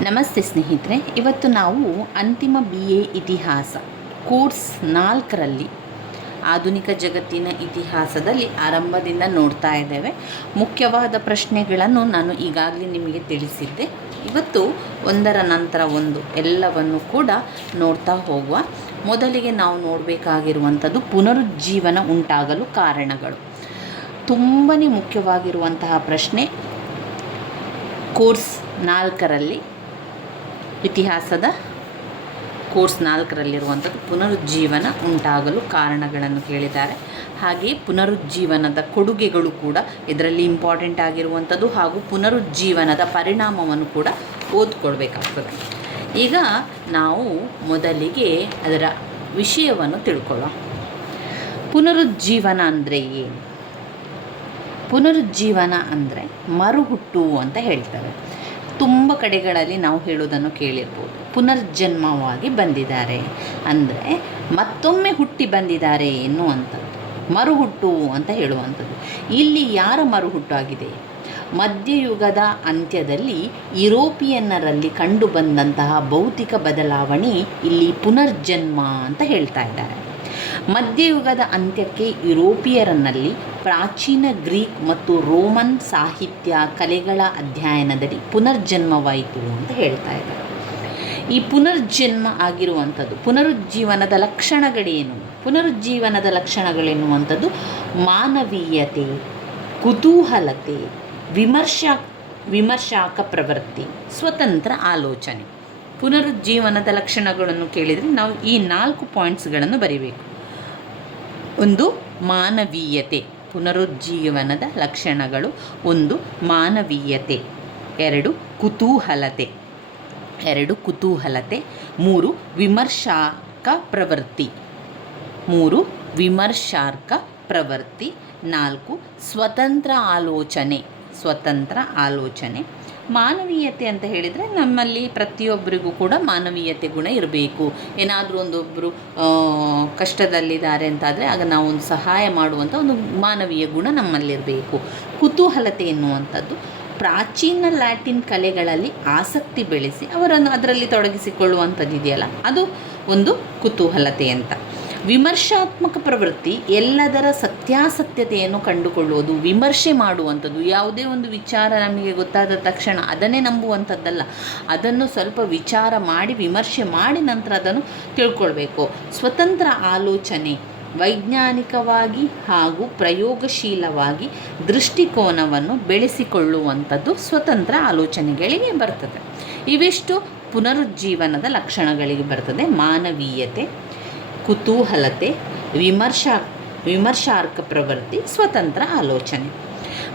ನಮಸ್ತೆ ಸ್ನೇಹಿತರೆ, ಇವತ್ತು ನಾವು ಅಂತಿಮ ಬಿ ಎ ಇತಿಹಾಸ, ಕೋರ್ಸ್ ನಾಲ್ಕರಲ್ಲಿ ಆಧುನಿಕ ಜಗತ್ತಿನ ಇತಿಹಾಸದಲ್ಲಿ ಆರಂಭದಿಂದ ನೋಡ್ತಾ ಇದ್ದೇವೆ. ಮುಖ್ಯವಾದ ಪ್ರಶ್ನೆಗಳನ್ನು ನಾನು ಈಗಾಗಲೇ ನಿಮಗೆ ತಿಳಿಸಿದ್ದೆ. ಇವತ್ತು ಒಂದರ ನಂತರ ಒಂದು ಎಲ್ಲವನ್ನು ಕೂಡ ನೋಡ್ತಾ ಹೋಗುವ. ಮೊದಲಿಗೆ ನಾವು ನೋಡಬೇಕಾಗಿರುವಂಥದ್ದು ಪುನರುಜ್ಜೀವನ ಉಂಟಾಗಲು ಕಾರಣಗಳು. ತುಂಬಾ ಮುಖ್ಯವಾಗಿರುವಂತಹ ಪ್ರಶ್ನೆ, ಕೋರ್ಸ್ ನಾಲ್ಕರಲ್ಲಿ ಇತಿಹಾಸದ ಕೋರ್ಸ್ ನಾಲ್ಕರಲ್ಲಿರುವಂಥದ್ದು ಪುನರುಜ್ಜೀವನ ಉಂಟಾಗಲು ಕಾರಣಗಳನ್ನು ಹೇಳಿದ್ದಾರೆ ಹಾಗೆಯೇ ಪುನರುಜ್ಜೀವನದ ಕೊಡುಗೆಗಳು ಕೂಡ ಇದರಲ್ಲಿ ಇಂಪಾರ್ಟೆಂಟ್ ಆಗಿರುವಂಥದ್ದು ಹಾಗೂ ಪುನರುಜ್ಜೀವನದ ಪರಿಣಾಮವನ್ನು ಕೂಡ ಓದ್ಕೊಳ್ಬೇಕಾಗ್ತದೆ. ಈಗ ನಾವು ಮೊದಲಿಗೆ ಅದರ ವಿಷಯವನ್ನು ತಿಳ್ಕೊಳ್ಳೋಣ. ಪುನರುಜ್ಜೀವನ ಅಂದರೆ ಏನು? ಪುನರುಜ್ಜೀವನ ಅಂದರೆ ಮರುಹುಟ್ಟು ಅಂತ ಹೇಳ್ತಾರೆ. ತುಂಬ ಕಡೆಗಳಲ್ಲಿ ನಾವು ಹೇಳೋದನ್ನು ಕೇಳಿರ್ಬೋದು. ಪುನರ್ಜನ್ಮವಾಗಿ ಬಂದಿದ್ದಾರೆ. ಅಂದರೆ ಮತ್ತೊಮ್ಮೆ ಹುಟ್ಟಿ ಬಂದಿದ್ದಾರೆ ಎನ್ನುವಂಥದ್ದು. ಮರುಹುಟ್ಟು ಅಂತ ಹೇಳುವಂಥದ್ದು. ಇಲ್ಲಿ ಯಾರ ಮರುಹುಟ್ಟು ಆಗಿದೆ ಮಧ್ಯಯುಗದ ಅಂತ್ಯದಲ್ಲಿ ಯುರೋಪಿಯನ್ನರಲ್ಲಿ ಕಂಡುಬಂದಂತಹ ಭೌತಿಕ ಬದಲಾವಣೆ ಇಲ್ಲಿ ಪುನರ್ಜನ್ಮ ಅಂತ ಹೇಳ್ತಾ ಇದ್ದಾರೆ. ಮಧ್ಯಯುಗದ ಅಂತ್ಯಕ್ಕೆ ಯುರೋಪಿಯರನ್ನಲ್ಲಿ ಪ್ರಾಚೀನ ಗ್ರೀಕ್ ಮತ್ತು ರೋಮನ್ ಸಾಹಿತ್ಯ ಕಲೆಗಳ ಅಧ್ಯಯನದಲ್ಲಿ ಪುನರ್ಜನ್ಮವಾಯಿತು ಅಂತ ಹೇಳ್ತಾ ಇದ್ದಾರೆ. ಈ ಪುನರ್ಜನ್ಮ ಆಗಿರುವಂಥದ್ದು, ಪುನರುಜ್ಜೀವನದ ಲಕ್ಷಣಗಳೇನು? ಪುನರುಜ್ಜೀವನದ ಲಕ್ಷಣಗಳೆನ್ನುವಂಥದ್ದು, ಮಾನವೀಯತೆ, ಕುತೂಹಲತೆ, ವಿಮರ್ಶಾ, ವಿಮರ್ಶಾಕ ಪ್ರವೃತ್ತಿ, ಸ್ವತಂತ್ರ ಆಲೋಚನೆ. ಪುನರುಜ್ಜೀವನದ ಲಕ್ಷಣಗಳನ್ನು ಕೇಳಿದರೆ ನಾವು ಈ ನಾಲ್ಕು ಪಾಯಿಂಟ್ಸ್ಗಳನ್ನು ಬರಿಬೇಕು. ಒಂದು, ಮಾನವೀಯತೆ. ಪುನರುಜ್ಜೀವನದ ಲಕ್ಷಣಗಳು ಒಂದು ಮಾನವೀಯತೆ, ಎರಡು ಕುತೂಹಲತೆ ಎರಡು ಕುತೂಹಲತೆ, ಮೂರು ವಿಮರ್ಶಾರ್ಕ ಪ್ರವೃತ್ತಿ, ಮೂರು ವಿಮರ್ಶಾರ್ಕ ಪ್ರವೃತ್ತಿ, ನಾಲ್ಕು ಸ್ವತಂತ್ರ ಆಲೋಚನೆ ಸ್ವತಂತ್ರ ಆಲೋಚನೆ. ಮಾನವೀಯತೆ ಅಂತ ಹೇಳಿದರೆ ನಮ್ಮಲ್ಲಿ ಪ್ರತಿಯೊಬ್ಬರಿಗೂ ಕೂಡ ಮಾನವೀಯತೆ ಗುಣ ಇರಬೇಕು. ಏನಾದರೂ ಒಂದೊಬ್ಬರು ಕಷ್ಟದಲ್ಲಿದ್ದಾರೆ ಅಂತಾದರೆ ಆಗ ನಾವು ಒಂದು ಸಹಾಯ ಮಾಡುವಂಥ ಒಂದು ಮಾನವೀಯ ಗುಣ ನಮ್ಮಲ್ಲಿರಬೇಕು. ಕುತೂಹಲತೆ ಎನ್ನುವಂಥದ್ದು ಪ್ರಾಚೀನ ಲ್ಯಾಟಿನ್ ಕಲೆಗಳಲ್ಲಿ ಆಸಕ್ತಿ ಬೆಳೆಸಿ ಅವರನ್ನು ಅದರಲ್ಲಿ ತೊಡಗಿಸಿಕೊಳ್ಳುವಂಥದ್ದು ಇದೆಯಲ್ಲ ಅದು ಒಂದು ಕುತೂಹಲತೆ ಅಂತ. ವಿಮರ್ಶಾತ್ಮಕ ಪ್ರವೃತ್ತಿ ಎಲ್ಲದರ ಸತ್ಯಾಸತ್ಯತೆಯನ್ನು ಕಂಡುಕೊಳ್ಳುವುದು, ವಿಮರ್ಶೆ ಮಾಡುವಂಥದ್ದು. ಯಾವುದೇ ಒಂದು ವಿಚಾರ ನಮಗೆ ಗೊತ್ತಾದ ತಕ್ಷಣ ಅದನ್ನೇ ನಂಬುವಂಥದ್ದಲ್ಲ. ಅದನ್ನು ಸ್ವಲ್ಪ ವಿಚಾರ ಮಾಡಿ, ವಿಮರ್ಶೆ ಮಾಡಿ ನಂತರ ಅದನ್ನು ತಿಳ್ಕೊಳ್ಬೇಕು. ಸ್ವತಂತ್ರ ಆಲೋಚನೆ ವೈಜ್ಞಾನಿಕವಾಗಿ ಹಾಗೂ ಪ್ರಯೋಗಶೀಲವಾಗಿ ದೃಷ್ಟಿಕೋನವನ್ನು ಬೆಳೆಸಿಕೊಳ್ಳುವಂಥದ್ದು ಸ್ವತಂತ್ರ ಆಲೋಚನೆಗಳಿಗೆ ಬರ್ತದೆ. ಇವಿಷ್ಟು ಪುನರುಜ್ಜೀವನದ ಲಕ್ಷಣಗಳಿಗೆ ಬರ್ತದೆ. ಮಾನವೀಯತೆ ಕುತೂಹಲತೆ, ವಿಮರ್ಶಾ, ವಿಮರ್ಶಾರ್ಕ ಪ್ರವೃತ್ತಿ, ಸ್ವತಂತ್ರ ಆಲೋಚನೆ.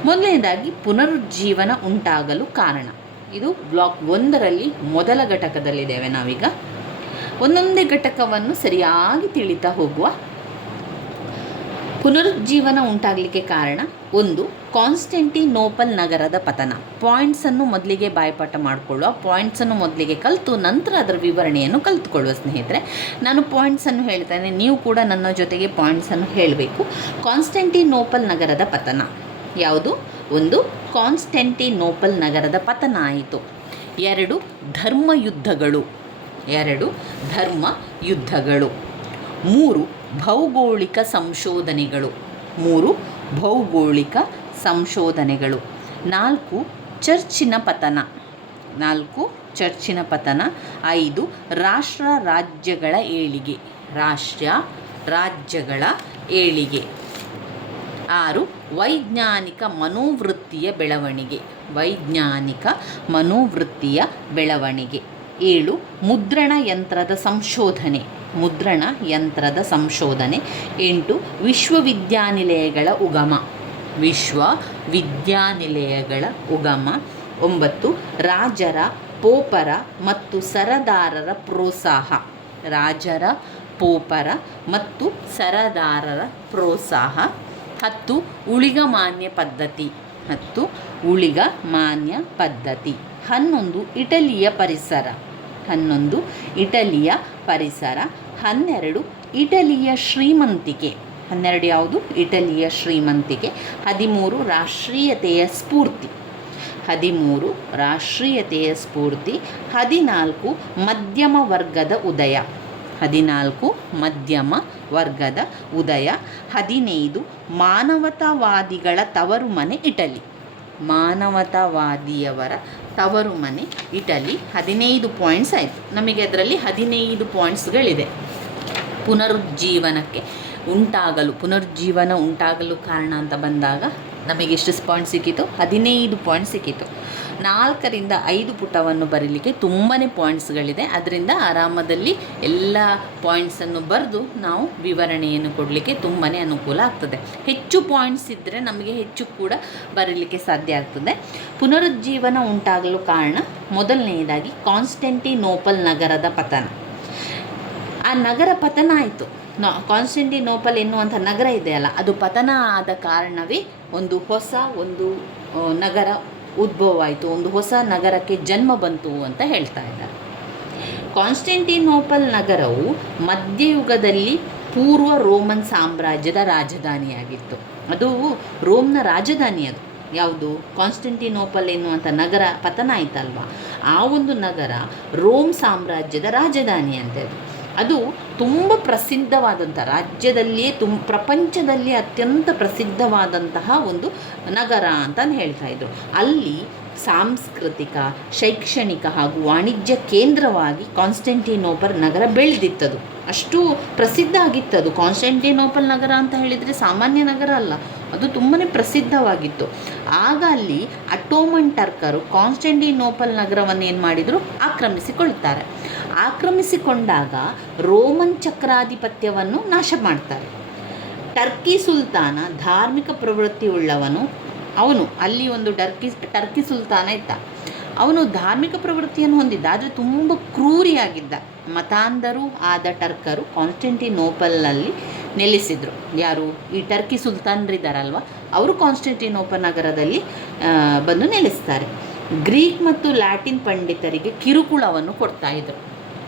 ಮೊದಲನೇದಾಗಿ ಪುನರುಜ್ಜೀವನ ಉಂಟಾಗಲು ಕಾರಣ. ಇದು ಬ್ಲಾಕ್ ಒಂದರಲ್ಲಿ ಮೊದಲ ಘಟಕದಲ್ಲಿದ್ದೇವೆ ನಾವೀಗ. ಒಂದೊಂದೇ ಘಟಕವನ್ನು ಸರಿಯಾಗಿ ತಿಳಿತಾ ಹೋಗುವ ಪುನರುಜ್ಜೀವನ ಉಂಟಾಗಲಿಕ್ಕೆ ಕಾರಣ ಒಂದು, ಕಾನ್ಸ್ಟೆಂಟಿನೋಪಲ್ ನಗರದ ಪತನ. ಪಾಯಿಂಟ್ಸನ್ನು ಮೊದಲಿಗೆ ಬಾಯ್ಪಾಠ ಮಾಡಿಕೊಳ್ಳುವ ಪಾಯಿಂಟ್ಸನ್ನು ಮೊದಲಿಗೆ ಕಲಿತು, ನಂತರ ಅದರ ವಿವರಣೆಯನ್ನು ಕಲಿತುಕೊಳ್ಳುವ ಸ್ನೇಹಿತರೆ, ನಾನು ಪಾಯಿಂಟ್ಸನ್ನು ಹೇಳ್ತೇನೆ. ನೀವು ಕೂಡ ನನ್ನ ಜೊತೆಗೆ ಪಾಯಿಂಟ್ಸನ್ನು ಹೇಳಬೇಕು. ಕಾನ್ಸ್ಟೆಂಟಿನೋಪಲ್ ನಗರದ ಪತನ. ಯಾವುದು? ಒಂದು, ಕಾನ್ಸ್ಟೆಂಟಿನೋಪಲ್ ನಗರದ ಪತನ ಆಯಿತು. ಎರಡು ಧರ್ಮ ಯುದ್ಧಗಳು ಎರಡು ಧರ್ಮ ಯುದ್ಧಗಳು ಮೂರು ಭೌಗೋಳಿಕ ಸಂಶೋಧನೆಗಳು. ಮೂರು, ಭೌಗೋಳಿಕ ಸಂಶೋಧನೆಗಳು. ನಾಲ್ಕು, ಚರ್ಚಿನ ಪತನ. ನಾಲ್ಕು, ಚರ್ಚಿನ ಪತನ. ಐದು, ರಾಷ್ಟ್ರ ರಾಜ್ಯಗಳ ಏಳಿಗೆ. ರಾಷ್ಟ್ರ ರಾಜ್ಯಗಳ ಏಳಿಗೆ. ಆರು, ವೈಜ್ಞಾನಿಕ ಮನೋವೃತ್ತಿಯ ಬೆಳವಣಿಗೆ. ವೈಜ್ಞಾನಿಕ ಮನೋವೃತ್ತಿಯ ಬೆಳವಣಿಗೆ. ಏಳು, ಮುದ್ರಣ ಯಂತ್ರದ ಸಂಶೋಧನೆ. ಮುದ್ರಣ ಯಂತ್ರದ ಸಂಶೋಧನೆ. ಎಂಟು, ವಿಶ್ವವಿದ್ಯಾನಿಲಯಗಳ ಉಗಮ. ವಿಶ್ವವಿದ್ಯಾನಿಲಯಗಳ ಉಗಮ. ಒಂಬತ್ತು, ರಾಜರ, ಪೋಪರ ಮತ್ತು ಸರದಾರರ ಪ್ರೋತ್ಸಾಹ. ರಾಜರ, ಪೋಪರ ಮತ್ತು ಸರದಾರರ ಪ್ರೋತ್ಸಾಹ. ಹತ್ತು ಉಳಿಗಮಾನ್ಯ ಪದ್ಧತಿ. ಹತ್ತು ಉಳಿಗಮಾನ್ಯ ಪದ್ಧತಿ. ಹನ್ನೊಂದು, ಇಟಲಿಯ ಪರಿಸರ. ಹನ್ನೊಂದು, ಇಟಲಿಯ ಪರಿಸರ. ಹನ್ನೆರಡು, ಇಟಲಿಯ ಶ್ರೀಮಂತಿಕೆ. ಹನ್ನೆರಡು ಯಾವುದು? ಇಟಲಿಯ ಶ್ರೀಮಂತಿಕೆ. ಹದಿಮೂರು, ರಾಷ್ಟ್ರೀಯತೆಯ ಸ್ಫೂರ್ತಿ. ಹದಿಮೂರು, ರಾಷ್ಟ್ರೀಯತೆಯ ಸ್ಫೂರ್ತಿ. ಹದಿನಾಲ್ಕು, ಮಧ್ಯಮ ವರ್ಗದ ಉದಯ. ಹದಿನಾಲ್ಕು, ಮಧ್ಯಮ ವರ್ಗದ ಉದಯ. ಹದಿನೈದು, ಮಾನವತಾವಾದಿಗಳ ತವರು ಮನೆ ಇಟಲಿ. ಮಾನವತಾವಾದಿಯವರ ತವರು ಮನೆ ಇಟಲಿ ಹದಿನೈದು ಪಾಯಿಂಟ್ಸ್ ಆಯಿತು. ನಮಗೆ ಅದರಲ್ಲಿ ಹದಿನೈದು ಪಾಯಿಂಟ್ಸ್ಗಳಿದೆ ಪುನರುಜ್ಜೀವನಕ್ಕೆ ಉಂಟಾಗಲು, ಪುನರುಜ್ಜೀವನ ಉಂಟಾಗಲು ಕಾರಣ ಅಂತ ಬಂದಾಗ ನಮಗೆ ಎಷ್ಟು ಪಾಯಿಂಟ್ ಸಿಕ್ಕಿತು ಹದಿನೈದು ಪಾಯಿಂಟ್ ಸಿಕ್ಕಿತು ನಾಲ್ಕರಿಂದ ಐದು ಪುಟವನ್ನು ಬರೀಲಿಕ್ಕೆ ತುಂಬಾ ಪಾಯಿಂಟ್ಸ್ಗಳಿದೆ ಅದರಿಂದ ಆರಾಮದಲ್ಲಿ ಎಲ್ಲ ಪಾಯಿಂಟ್ಸನ್ನು ಬರೆದು ನಾವು ವಿವರಣೆಯನ್ನು ಕೊಡಲಿಕ್ಕೆ ತುಂಬಾ ಅನುಕೂಲ ಆಗ್ತದೆ. ಹೆಚ್ಚು ಪಾಯಿಂಟ್ಸ್ ಇದ್ದರೆ ನಮಗೆ ಹೆಚ್ಚು ಕೂಡ ಬರೀಲಿಕ್ಕೆ ಸಾಧ್ಯ ಆಗ್ತದೆ. ಪುನರುಜ್ಜೀವನ ಉಂಟಾಗಲು ಕಾರಣ ಮೊದಲನೆಯದಾಗಿ ಕಾನ್ಸ್ಟೆಂಟಿನೋಪಲ್ ನಗರದ ಪತನ. ಆ ನಗರ ಪತನ ಆಯಿತು. ನೋ ಕಾನ್ಸ್ಟೆಂಟಿನೋಪಲ್ ಎನ್ನುವಂಥ ನಗರ ಇದೆಯಲ್ಲ, ಅದು ಪತನ ಆದ ಕಾರಣವೇ ಒಂದು ಹೊಸ ಒಂದು ನಗರ ಉದ್ಭವ ಆಯಿತು ಒಂದು ಹೊಸ ನಗರಕ್ಕೆ ಜನ್ಮ ಬಂತು ಅಂತ ಹೇಳ್ತಾ ಇದ್ದಾರೆ. ಕಾನ್ಸ್ಟೆಂಟಿನೋಪಲ್ ನಗರವು ಮಧ್ಯಯುಗದಲ್ಲಿ ಪೂರ್ವ ರೋಮನ್ ಸಾಮ್ರಾಜ್ಯದ ರಾಜಧಾನಿಯಾಗಿತ್ತು. ಅದು ರೋಮ್ನ ರಾಜಧಾನಿ ಅದು. ಯಾವುದು? ಕಾನ್ಸ್ಟೆಂಟಿನೋಪಲ್ ಎನ್ನುವಂಥ ನಗರ ಪತನ ಆಯ್ತಲ್ವಾ? ಆ ಒಂದು ನಗರ ರೋಮ್ ಸಾಮ್ರಾಜ್ಯದ ರಾಜಧಾನಿ ಅಂತ ಅದು ಅದು ತುಂಬ ಪ್ರಸಿದ್ಧವಾದಂಥ ರಾಜ್ಯದಲ್ಲಿಯೇ ತುಂ ಪ್ರಪಂಚದಲ್ಲಿ ಅತ್ಯಂತ ಪ್ರಸಿದ್ಧವಾದಂತಹ ಒಂದು ನಗರ ಅಂತ ಹೇಳ್ತಾ ಇದ್ರು. ಅಲ್ಲಿ ಸಾಂಸ್ಕೃತಿಕ, ಶೈಕ್ಷಣಿಕ ಹಾಗೂ ವಾಣಿಜ್ಯ ಕೇಂದ್ರವಾಗಿ ಕಾನ್ಸ್ಟೆಂಟಿನೋಪಲ್ ನಗರ ಬೆಳೆದಿತ್ತದು. ಅಷ್ಟು ಪ್ರಸಿದ್ಧ ಆಗಿತ್ತದು. ಕಾನ್ಸ್ಟೆಂಟಿನೋಪಲ್ ನಗರ ಅಂತ ಹೇಳಿದರೆ ಸಾಮಾನ್ಯ ನಗರ ಅಲ್ಲ, ಅದು ತುಂಬಾ ಪ್ರಸಿದ್ಧವಾಗಿತ್ತು. ಆಗ ಅಲ್ಲಿ ಅಟೋಮನ್ ಟರ್ಕರು ಕಾನ್ಸ್ಟೆಂಟಿನೋಪಲ್ ನಗರವನ್ನು ಏನು ಮಾಡಿದರು? ಆಕ್ರಮಿಸಿಕೊಳ್ತಾರೆ. ಆಕ್ರಮಿಸಿಕೊಂಡಾಗ ರೋಮನ್ ಚಕ್ರಾಧಿಪತ್ಯವನ್ನು ನಾಶ ಮಾಡ್ತಾರೆ. ಟರ್ಕಿ ಸುಲ್ತಾನ ಧಾರ್ಮಿಕ ಪ್ರವೃತ್ತಿ ಉಳ್ಳವನು ಅವನು ಅಲ್ಲಿ ಒಂದು ಟರ್ಕಿ ಟರ್ಕಿ ಸುಲ್ತಾನ ಇದ್ದ. ಅವನು ಧಾರ್ಮಿಕ ಪ್ರವೃತ್ತಿಯನ್ನು ಹೊಂದಿದ್ದ, ಆದರೆ ತುಂಬ ಕ್ರೂರಿಯಾಗಿದ್ದ. ಮತಾಂಧರು ಆದ ಟರ್ಕರು ಕಾನ್ಸ್ಟೆಂಟಿನೋಪಲ್ನಲ್ಲಿ ನೆಲೆಸಿದರು. ಯಾರು? ಈ ಟರ್ಕಿ ಸುಲ್ತಾನರಿದ್ದಾರಲ್ವ ಅವರು ಕಾನ್ಸ್ಟೆಂಟಿನೋಪ ನಗರದಲ್ಲಿ ಬಂದು ನೆಲೆಸ್ತಾರೆ. ಗ್ರೀಕ್ ಮತ್ತು ಲ್ಯಾಟಿನ್ ಪಂಡಿತರಿಗೆ ಕಿರುಕುಳವನ್ನು ಕೊಡ್ತಾ ಇದ್ರು.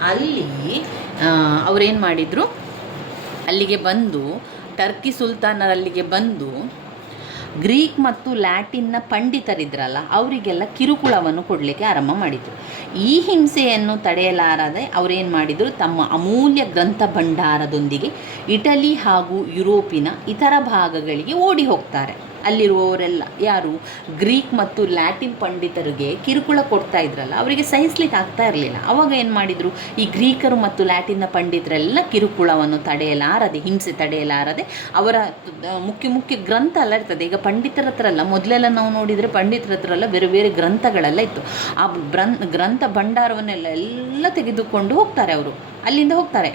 ಅಲ್ಲಿ ಅವರೇನು ಮಾಡಿದರು? ಅಲ್ಲಿಗೆ ಬಂದು, ಟರ್ಕಿ ಸುಲ್ತಾನರಲ್ಲಿಗೆ ಬಂದು, ಗ್ರೀಕ್ ಮತ್ತು ಲ್ಯಾಟಿನ್ನ ಪಂಡಿತರಿದ್ರಲ್ಲ, ಅವರಿಗೆಲ್ಲ ಕಿರುಕುಳವನ್ನು ಕೊಡಲಿಕ್ಕೆ ಆರಂಭ ಮಾಡಿದರು. ಈ ಹಿಂಸೆಯನ್ನು ತಡೆಯಲಾರದೆ ಅವರೇನು ಮಾಡಿದರು? ತಮ್ಮ ಅಮೂಲ್ಯ ಗ್ರಂಥ ಭಂಡಾರದೊಂದಿಗೆ ಇಟಲಿ ಹಾಗೂ ಯುರೋಪಿನ ಇತರ ಭಾಗಗಳಿಗೆ ಓಡಿ ಹೋಗ್ತಾರೆ. ಅಲ್ಲಿರುವವರೆಲ್ಲ ಯಾರು? ಗ್ರೀಕ್ ಮತ್ತು ಲ್ಯಾಟಿನ್ ಪಂಡಿತರಿಗೆ ಕಿರುಕುಳ ಕೊಡ್ತಾ ಇದ್ರಲ್ಲ, ಅವರಿಗೆ ಸಹಿಸ್ಲಿಕ್ಕೆ ಆಗ್ತಾ ಇರಲಿಲ್ಲ. ಅವಾಗ ಏನು ಮಾಡಿದರು? ಈ ಗ್ರೀಕರು ಮತ್ತು ಲ್ಯಾಟಿನ್ನ ಪಂಡಿತರೆಲ್ಲ ಕಿರುಕುಳವನ್ನು ತಡೆಯಲಾರದೆ, ಹಿಂಸೆ ತಡೆಯಲಾರದೆ, ಅವರ ಮುಖ್ಯ ಮುಖ್ಯ ಗ್ರಂಥ ಎಲ್ಲ ಇರ್ತದೆ. ಈಗ ಪಂಡಿತರ ಹತ್ರ ಅಲ್ಲ, ಮೊದಲೆಲ್ಲ ನಾವು ನೋಡಿದರೆ ಪಂಡಿತರ ಹತ್ರ ಎಲ್ಲ ಬೇರೆ ಬೇರೆ ಗ್ರಂಥಗಳೆಲ್ಲ ಇತ್ತು. ಆ ಗ್ರಂಥ ಭಂಡಾರವನ್ನೆಲ್ಲ ಎಲ್ಲ ತೆಗೆದುಕೊಂಡು ಹೋಗ್ತಾರೆ ಅವರು. ಅಲ್ಲಿಂದ ಹೋಗ್ತಾರೆ.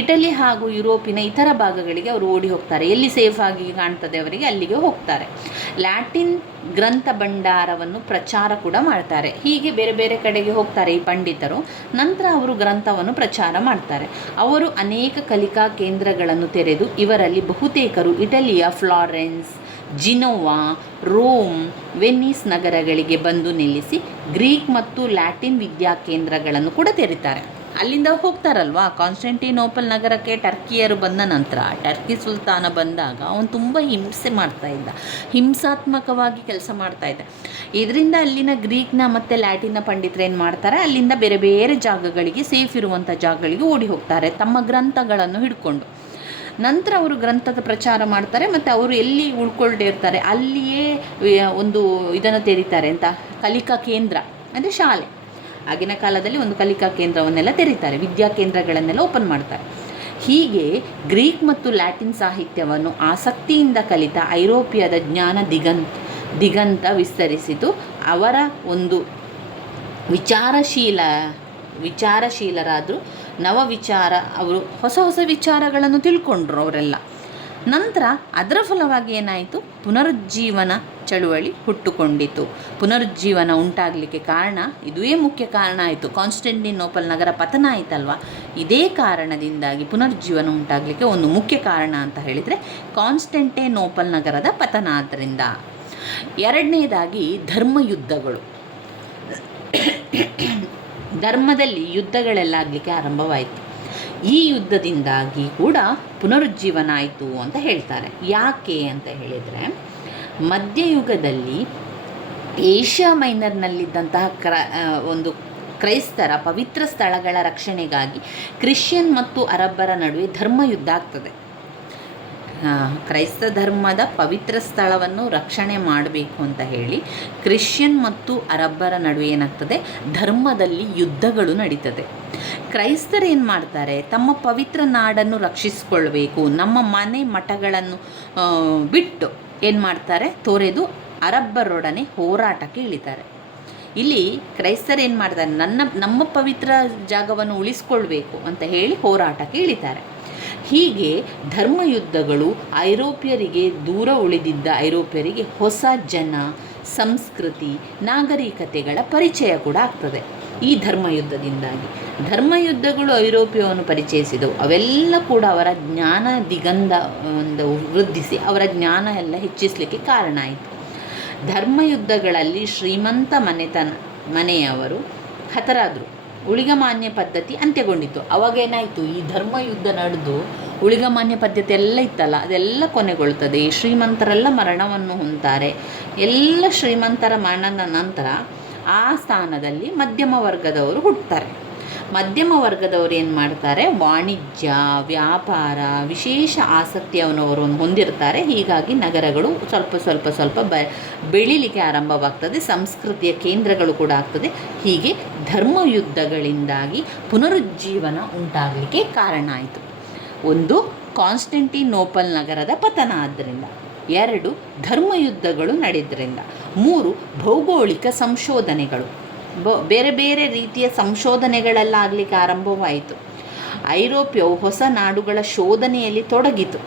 ಇಟಲಿ ಹಾಗೂ ಯುರೋಪಿನ ಇತರ ಭಾಗಗಳಿಗೆ ಅವರು ಓಡಿ ಹೋಗ್ತಾರೆ. ಎಲ್ಲಿ ಸೇಫ್ ಆಗಿ ಕಾಣ್ತದೆ ಅವರಿಗೆ? ಅಲ್ಲಿಗೆ ಹೋಗ್ತಾರೆ. ಲ್ಯಾಟಿನ್ ಗ್ರಂಥ ಭಂಡಾರವನ್ನು ಪ್ರಚಾರ ಕೂಡ ಮಾಡ್ತಾರೆ. ಹೀಗೆ ಬೇರೆ ಬೇರೆ ಕಡೆಗೆ ಹೋಗ್ತಾರೆ ಈ ಪಂಡಿತರು. ನಂತರ ಅವರು ಗ್ರಂಥವನ್ನು ಪ್ರಚಾರ ಮಾಡ್ತಾರೆ. ಅವರು ಅನೇಕ ಕಲಿಕಾ ಕೇಂದ್ರಗಳನ್ನು ತೆರೆದು ಇವರಲ್ಲಿ ಬಹುತೇಕರು ಇಟಲಿಯ ಫ್ಲಾರೆನ್ಸ್, ಜಿನೋವಾ, ರೋಮ್ ವೆನಿಸ್ ನಗರಗಳಿಗೆ ಬಂದು ನಿಲ್ಲಿಸಿ ಗ್ರೀಕ್ ಮತ್ತು ಲ್ಯಾಟಿನ್ ವಿದ್ಯಾಕೇಂದ್ರಗಳನ್ನು ಕೂಡ ತೆರೀತಾರೆ. ಅಲ್ಲಿಂದ ಹೋಗ್ತಾರಲ್ವಾ? ಕಾನ್ಸ್ಟೆಂಟಿನೋಪಲ್ ನಗರಕ್ಕೆ ಟರ್ಕಿಯರು ಬಂದ ನಂತರ ಟರ್ಕಿ ಸುಲ್ತಾನ ಬಂದಾಗ ಅವನು ತುಂಬ ಹಿಂಸೆ ಮಾಡ್ತಾ ಇದ್ದ. ಹಿಂಸಾತ್ಮಕವಾಗಿ ಕೆಲಸ ಮಾಡ್ತಾ ಇದ್ದ. ಇದರಿಂದ ಅಲ್ಲಿನ ಗ್ರೀಕ್ನ ಮತ್ತು ಲ್ಯಾಟಿನ ಪಂಡಿತರು ಏನು ಮಾಡ್ತಾರೆ? ಅಲ್ಲಿಂದ ಬೇರೆ ಬೇರೆ ಜಾಗಗಳಿಗೆ, ಸೇಫ್ ಇರುವಂಥ ಜಾಗಗಳಿಗೆ ಓಡಿ ಹೋಗ್ತಾರೆ. ತಮ್ಮ ಗ್ರಂಥಗಳನ್ನು ಹಿಡ್ಕೊಂಡು. ನಂತರ ಅವರು ಗ್ರಂಥದ ಪ್ರಚಾರ ಮಾಡ್ತಾರೆ ಮತ್ತು ಅವರು ಎಲ್ಲಿ ಉಳ್ಕೊಂಡಿರ್ತಾರೆ ಅಲ್ಲಿಯೇ ಒಂದು ಇದನ್ನು ತೆರೀತಾರೆ ಅಂತ ಕಲಿಕಾ ಕೇಂದ್ರ, ಅಂದರೆ ಶಾಲೆ. ಆಗಿನ ಕಾಲದಲ್ಲಿ ಒಂದು ಕಲಿಕಾ ಕೇಂದ್ರವನ್ನೆಲ್ಲ ತೆರೀತಾರೆ, ವಿದ್ಯಾ ಕೇಂದ್ರಗಳನ್ನೆಲ್ಲ ಓಪನ್ ಮಾಡ್ತಾರೆ. ಹೀಗೆ ಗ್ರೀಕ್ ಮತ್ತು ಲ್ಯಾಟಿನ್ ಸಾಹಿತ್ಯವನ್ನು ಆಸಕ್ತಿಯಿಂದ ಕಲಿತ ಐರೋಪ್ಯದ ಜ್ಞಾನ ದಿಗಂತ್ ದಿಗಂತ ವಿಸ್ತರಿಸಿತು. ಅವರ ಒಂದು ವಿಚಾರಶೀಲ, ವಿಚಾರಶೀಲರಾದರು ನವ ವಿಚಾರ ಅವರು ಹೊಸ ಹೊಸ ವಿಚಾರಗಳನ್ನು ತಿಳ್ಕೊಂಡ್ರು ಅವರೆಲ್ಲ. ನಂತರ ಅದರ ಫಲವಾಗಿ ಏನಾಯಿತು? ಪುನರುಜ್ಜೀವನ ಚಳುವಳಿ ಹುಟ್ಟುಕೊಂಡಿತು. ಪುನರುಜ್ಜೀವನ ಉಂಟಾಗಲಿಕ್ಕೆ ಕಾರಣ ಇದುವೇ ಮುಖ್ಯ ಕಾರಣ ಆಯಿತು. ಕಾನ್ಸ್ಟೆಂಟಿನೋಪಲ್ ನಗರ ಪತನ ಆಯಿತಲ್ವ? ಇದೇ ಕಾರಣದಿಂದಾಗಿ ಪುನರುಜ್ಜೀವನ ಉಂಟಾಗಲಿಕ್ಕೆ ಒಂದು ಮುಖ್ಯ ಕಾರಣ ಅಂತ ಹೇಳಿದರೆ ಕಾನ್ಸ್ಟೆಂಟೇನೋಪಲ್ ನಗರದ ಪತನ ಆದ್ದರಿಂದ ಎರಡನೇದಾಗಿ ಧರ್ಮಯುದ್ಧಗಳು. ಧರ್ಮದಲ್ಲಿ ಯುದ್ಧಗಳೆಲ್ಲ ಆಗಲಿಕ್ಕೆ ಆರಂಭವಾಯಿತು. ಈ ಯುದ್ಧದಿಂದಾಗಿ ಕೂಡ ಪುನರುಜ್ಜೀವನ ಆಯಿತು ಅಂತ ಹೇಳ್ತಾರೆ. ಯಾಕೆ ಅಂತ ಹೇಳಿದರೆ, ಮಧ್ಯಯುಗದಲ್ಲಿ ಏಷ್ಯಾ ಮೈನರ್ನಲ್ಲಿದ್ದಂತಹ ಕ್ರ ಒಂದು ಕ್ರೈಸ್ತರ ಪವಿತ್ರ ಸ್ಥಳಗಳ ರಕ್ಷಣೆಗಾಗಿ ಕ್ರಿಶ್ಚಿಯನ್ ಮತ್ತು ಅರಬ್ಬರ ನಡುವೆ ಧರ್ಮ ಯುದ್ಧ ಆಗ್ತದೆ. ಕ್ರೈಸ್ತ ಧರ್ಮದ ಪವಿತ್ರ ಸ್ಥಳವನ್ನು ರಕ್ಷಣೆ ಮಾಡಬೇಕು ಅಂತ ಹೇಳಿ ಕ್ರಿಶ್ಚಿಯನ್ ಮತ್ತು ಅರಬ್ಬರ ನಡುವೆ ಏನಾಗ್ತದೆ? ಧರ್ಮದಲ್ಲಿ ಯುದ್ಧಗಳು ನಡೀತದೆ. ಕ್ರೈಸ್ತರು ಏನು ಮಾಡ್ತಾರೆ? ತಮ್ಮ ಪವಿತ್ರ ನಾಡನ್ನು ರಕ್ಷಿಸಿಕೊಳ್ಬೇಕು. ನಮ್ಮ ಮನೆ ಮಠಗಳನ್ನು ಬಿಟ್ಟು ಏನು ಮಾಡ್ತಾರೆ? ತೊರೆದು ಅರಬ್ಬರೊಡನೆ ಹೋರಾಟಕ್ಕೆ ಇಳಿತಾರೆ. ಇಲ್ಲಿ ಕ್ರೈಸ್ತರು ಏನು ಮಾಡ್ತಾರೆ? ನನ್ನ, ನಮ್ಮ ಪವಿತ್ರ ಜಾಗವನ್ನು ಉಳಿಸ್ಕೊಳ್ಬೇಕು ಅಂತ ಹೇಳಿ ಹೋರಾಟಕ್ಕೆ ಇಳಿತಾರೆ. ಹೀಗೆ ಧರ್ಮಯುದ್ಧಗಳು ಐರೋಪ್ಯರಿಗೆ ದೂರ ಉಳಿದಿದ್ದ ಐರೋಪ್ಯರಿಗೆ ಹೊಸ ಜನ, ಸಂಸ್ಕೃತಿ, ನಾಗರಿಕತೆಗಳ ಪರಿಚಯ ಕೂಡ ಆಗ್ತದೆ. ಈ ಧರ್ಮಯುದ್ಧದಿಂದಾಗಿ. ಧರ್ಮಯುದ್ಧಗಳು ಐರೋಪ್ಯವನ್ನು ಪರಿಚಯಿಸಿದವು. ಅವೆಲ್ಲ ಕೂಡ ಅವರ ಜ್ಞಾನ ದಿಗಂಧ ಒಂದು ವೃದ್ಧಿಸಿ ಅವರ ಜ್ಞಾನ ಎಲ್ಲ ಹೆಚ್ಚಿಸಲಿಕ್ಕೆ ಕಾರಣ ಆಯಿತು. ಧರ್ಮಯುದ್ಧಗಳಲ್ಲಿ ಶ್ರೀಮಂತ ಮನೆತನ, ಮನೆಯವರು ಹತರಾದರು. ಉಳಿಗಮಾನ್ಯ ಪದ್ಧತಿ ಅಂತ್ಯಗೊಂಡಿತು ಅವಾಗೇನಾಯಿತು ಈ ಧರ್ಮಯುದ್ಧ ನಡೆದು ಉಳಿಗಮಾನ್ಯ ಪದ್ಧತಿ ಎಲ್ಲ ಇತ್ತಲ್ಲ? ಅದೆಲ್ಲ ಕೊನೆಗೊಳ್ತದೆ ಶ್ರೀಮಂತರೆಲ್ಲ ಮರಣವನ್ನು ಹೊಂತಾರೆ ಎಲ್ಲ ಶ್ರೀಮಂತರ ಮರಣದ ನಂತರ ಆ ಸ್ಥಾನದಲ್ಲಿ ಮಧ್ಯಮ ವರ್ಗದವರು ಹುಟ್ಟುತ್ತಾರೆ ಮಧ್ಯಮ ವರ್ಗದವರು ಏನು ಮಾಡ್ತಾರೆ? ವಾಣಿಜ್ಯ, ವ್ಯಾಪಾರ, ವಿಶೇಷ ಆಸಕ್ತಿಯನ್ನವರು ಹೊಂದಿರ್ತಾರೆ. ಹೀಗಾಗಿ ನಗರಗಳು ಸ್ವಲ್ಪ ಸ್ವಲ್ಪ ಸ್ವಲ್ಪ ಬ, ಬೆಳಿಲಿಕ್ಕೆ ಆರಂಭವಾಗ್ತದೆ. ಸಂಸ್ಕೃತಿಯ ಕೇಂದ್ರಗಳು ಕೂಡ ಆಗ್ತದೆ. ಹೀಗೆ ಧರ್ಮಯುದ್ಧಗಳಿಂದಾಗಿ ಪುನರುಜ್ಜೀವನ ಉಂಟಾಗಲಿಕ್ಕೆ ಕಾರಣ ಆಯಿತು. ಒಂದು, ಕಾನ್ಸ್ಟೆಂಟಿನೋಪಲ್ ನಗರದ ಪತನ ಆದ್ದರಿಂದ ಎರಡು ಧರ್ಮಯುದ್ಧಗಳು ನಡೆದ್ರಿಂದ. ಮೂರು, ಭೌಗೋಳಿಕ ಸಂಶೋಧನೆಗಳು. ಬೇರೆ ಬೇರೆ ರೀತಿಯ ಸಂಶೋಧನೆಗಳಲ್ಲಾಗಲಿಕ್ಕೆ ಆರಂಭವಾಯಿತು. ಐರೋಪ್ಯವು ಹೊಸ ನಾಡುಗಳ ಶೋಧನೆಯಲ್ಲಿ ತೊಡಗಿತು.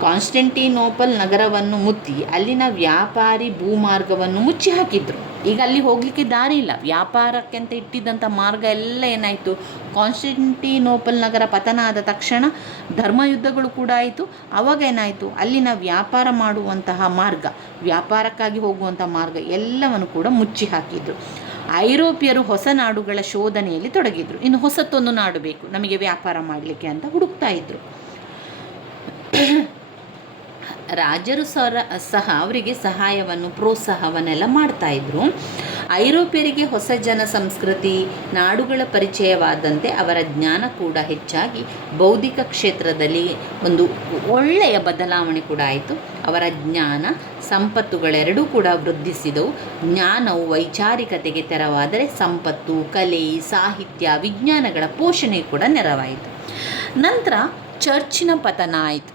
ಕಾನ್ಸ್ಟೆಂಟಿನೋಪಲ್ ನಗರವನ್ನು ಮುತ್ತಿ ಅಲ್ಲಿನ ವ್ಯಾಪಾರಿ ಭೂಮಾರ್ಗವನ್ನು ಮುಚ್ಚಿ ಹಾಕಿದ್ರು. ಈಗ ಅಲ್ಲಿ ಹೋಗಲಿಕ್ಕೆ ದಾರಿ ಇಲ್ಲ. ವ್ಯಾಪಾರಕ್ಕೆ ಅಂತ ಇಟ್ಟಿದ್ದಂಥ ಮಾರ್ಗ ಎಲ್ಲ ಏನಾಯಿತು? ಕಾನ್ಸ್ಟೆಂಟಿನೋಪಲ್ ನಗರ ಪತನ ಆದ ತಕ್ಷಣ ಧರ್ಮಯುದ್ಧಗಳು ಕೂಡ ಆಯಿತು. ಆವಾಗ ಏನಾಯಿತು? ಅಲ್ಲಿನ ವ್ಯಾಪಾರ ಮಾಡುವಂತಹ ಮಾರ್ಗ, ವ್ಯಾಪಾರಕ್ಕಾಗಿ ಹೋಗುವಂಥ ಮಾರ್ಗ ಎಲ್ಲವನ್ನು ಕೂಡ ಮುಚ್ಚಿ ಹಾಕಿದ್ರು. ಐರೋಪ್ಯರು ಹೊಸ ನಾಡುಗಳ ಶೋಧನೆಯಲ್ಲಿ ತೊಡಗಿದ್ರು. ಇನ್ನು ಹೊಸತ್ತೊಂದು ನಾಡು ಬೇಕು. ನಮಗೆ ವ್ಯಾಪಾರ ಮಾಡಲಿಕ್ಕೆ ಅಂತ ಹುಡುಕ್ತಾ ಇದ್ರು. ರಾಜರು ಸರ, ಸಹ ಅವರಿಗೆ ಸಹಾಯವನ್ನು, ಪ್ರೋತ್ಸಾಹವನ್ನೆಲ್ಲ ಮಾಡ್ತಾ ಇದ್ರು. ಐರೋಪ್ಯರಿಗೆ ಹೊಸ ಜನ ಸಂಸ್ಕೃತಿ, ನಾಡುಗಳ ಪರಿಚಯವಾದಂತೆ ಅವರ ಜ್ಞಾನ ಕೂಡ ಹೆಚ್ಚಾಗಿ ಬೌದ್ಧಿಕ ಕ್ಷೇತ್ರದಲ್ಲಿ ಒಂದು ಒಳ್ಳೆಯ ಬದಲಾವಣೆ ಕೂಡ ಆಯಿತು. ಅವರ ಜ್ಞಾನ ಸಂಪತ್ತುಗಳೆರಡೂ ಕೂಡ ವೃದ್ಧಿಸಿದವು. ಜ್ಞಾನವು ವೈಚಾರಿಕತೆಗೆ ತೆರವಾದರೆ ಸಂಪತ್ತು, ಕಲೆ, ಸಾಹಿತ್ಯ, ವಿಜ್ಞಾನಗಳ ಪೋಷಣೆ ಕೂಡ ನೆರವಾಯಿತು. ನಂತರ ಚರ್ಚಿನ ಪತನ ಆಯಿತು.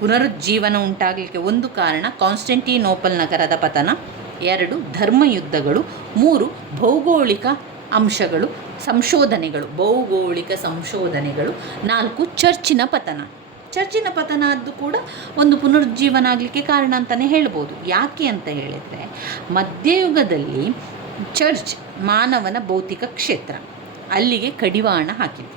ಪುನರುಜ್ಜೀವನ ಉಂಟಾಗಲಿಕ್ಕೆ ಒಂದು ಕಾರಣ ಕಾನ್ಸ್ಟೆಂಟಿನೋಪಲ್ ನಗರದ ಪತನ, ಎರಡು ಧರ್ಮಯುದ್ಧಗಳು, ಮೂರು ಭೌಗೋಳಿಕ ಅಂಶಗಳು, ಸಂಶೋಧನೆಗಳು, ಭೌಗೋಳಿಕ ಸಂಶೋಧನೆಗಳು, ನಾಲ್ಕು ಚರ್ಚಿನ ಪತನ. ಚರ್ಚಿನ ಪತನ ಕೂಡ ಒಂದು ಪುನರುಜ್ಜೀವನ ಆಗಲಿಕ್ಕೆ ಕಾರಣ ಅಂತಲೇ ಹೇಳ್ಬೋದು. ಯಾಕೆ ಅಂತ ಹೇಳಿದರೆ, ಮಧ್ಯಯುಗದಲ್ಲಿ ಚರ್ಚ್ ಮಾನವನ ಭೌತಿಕ ಕ್ಷೇತ್ರ, ಅಲ್ಲಿಗೆ ಕಡಿವಾಣ ಹಾಕಿದೆ.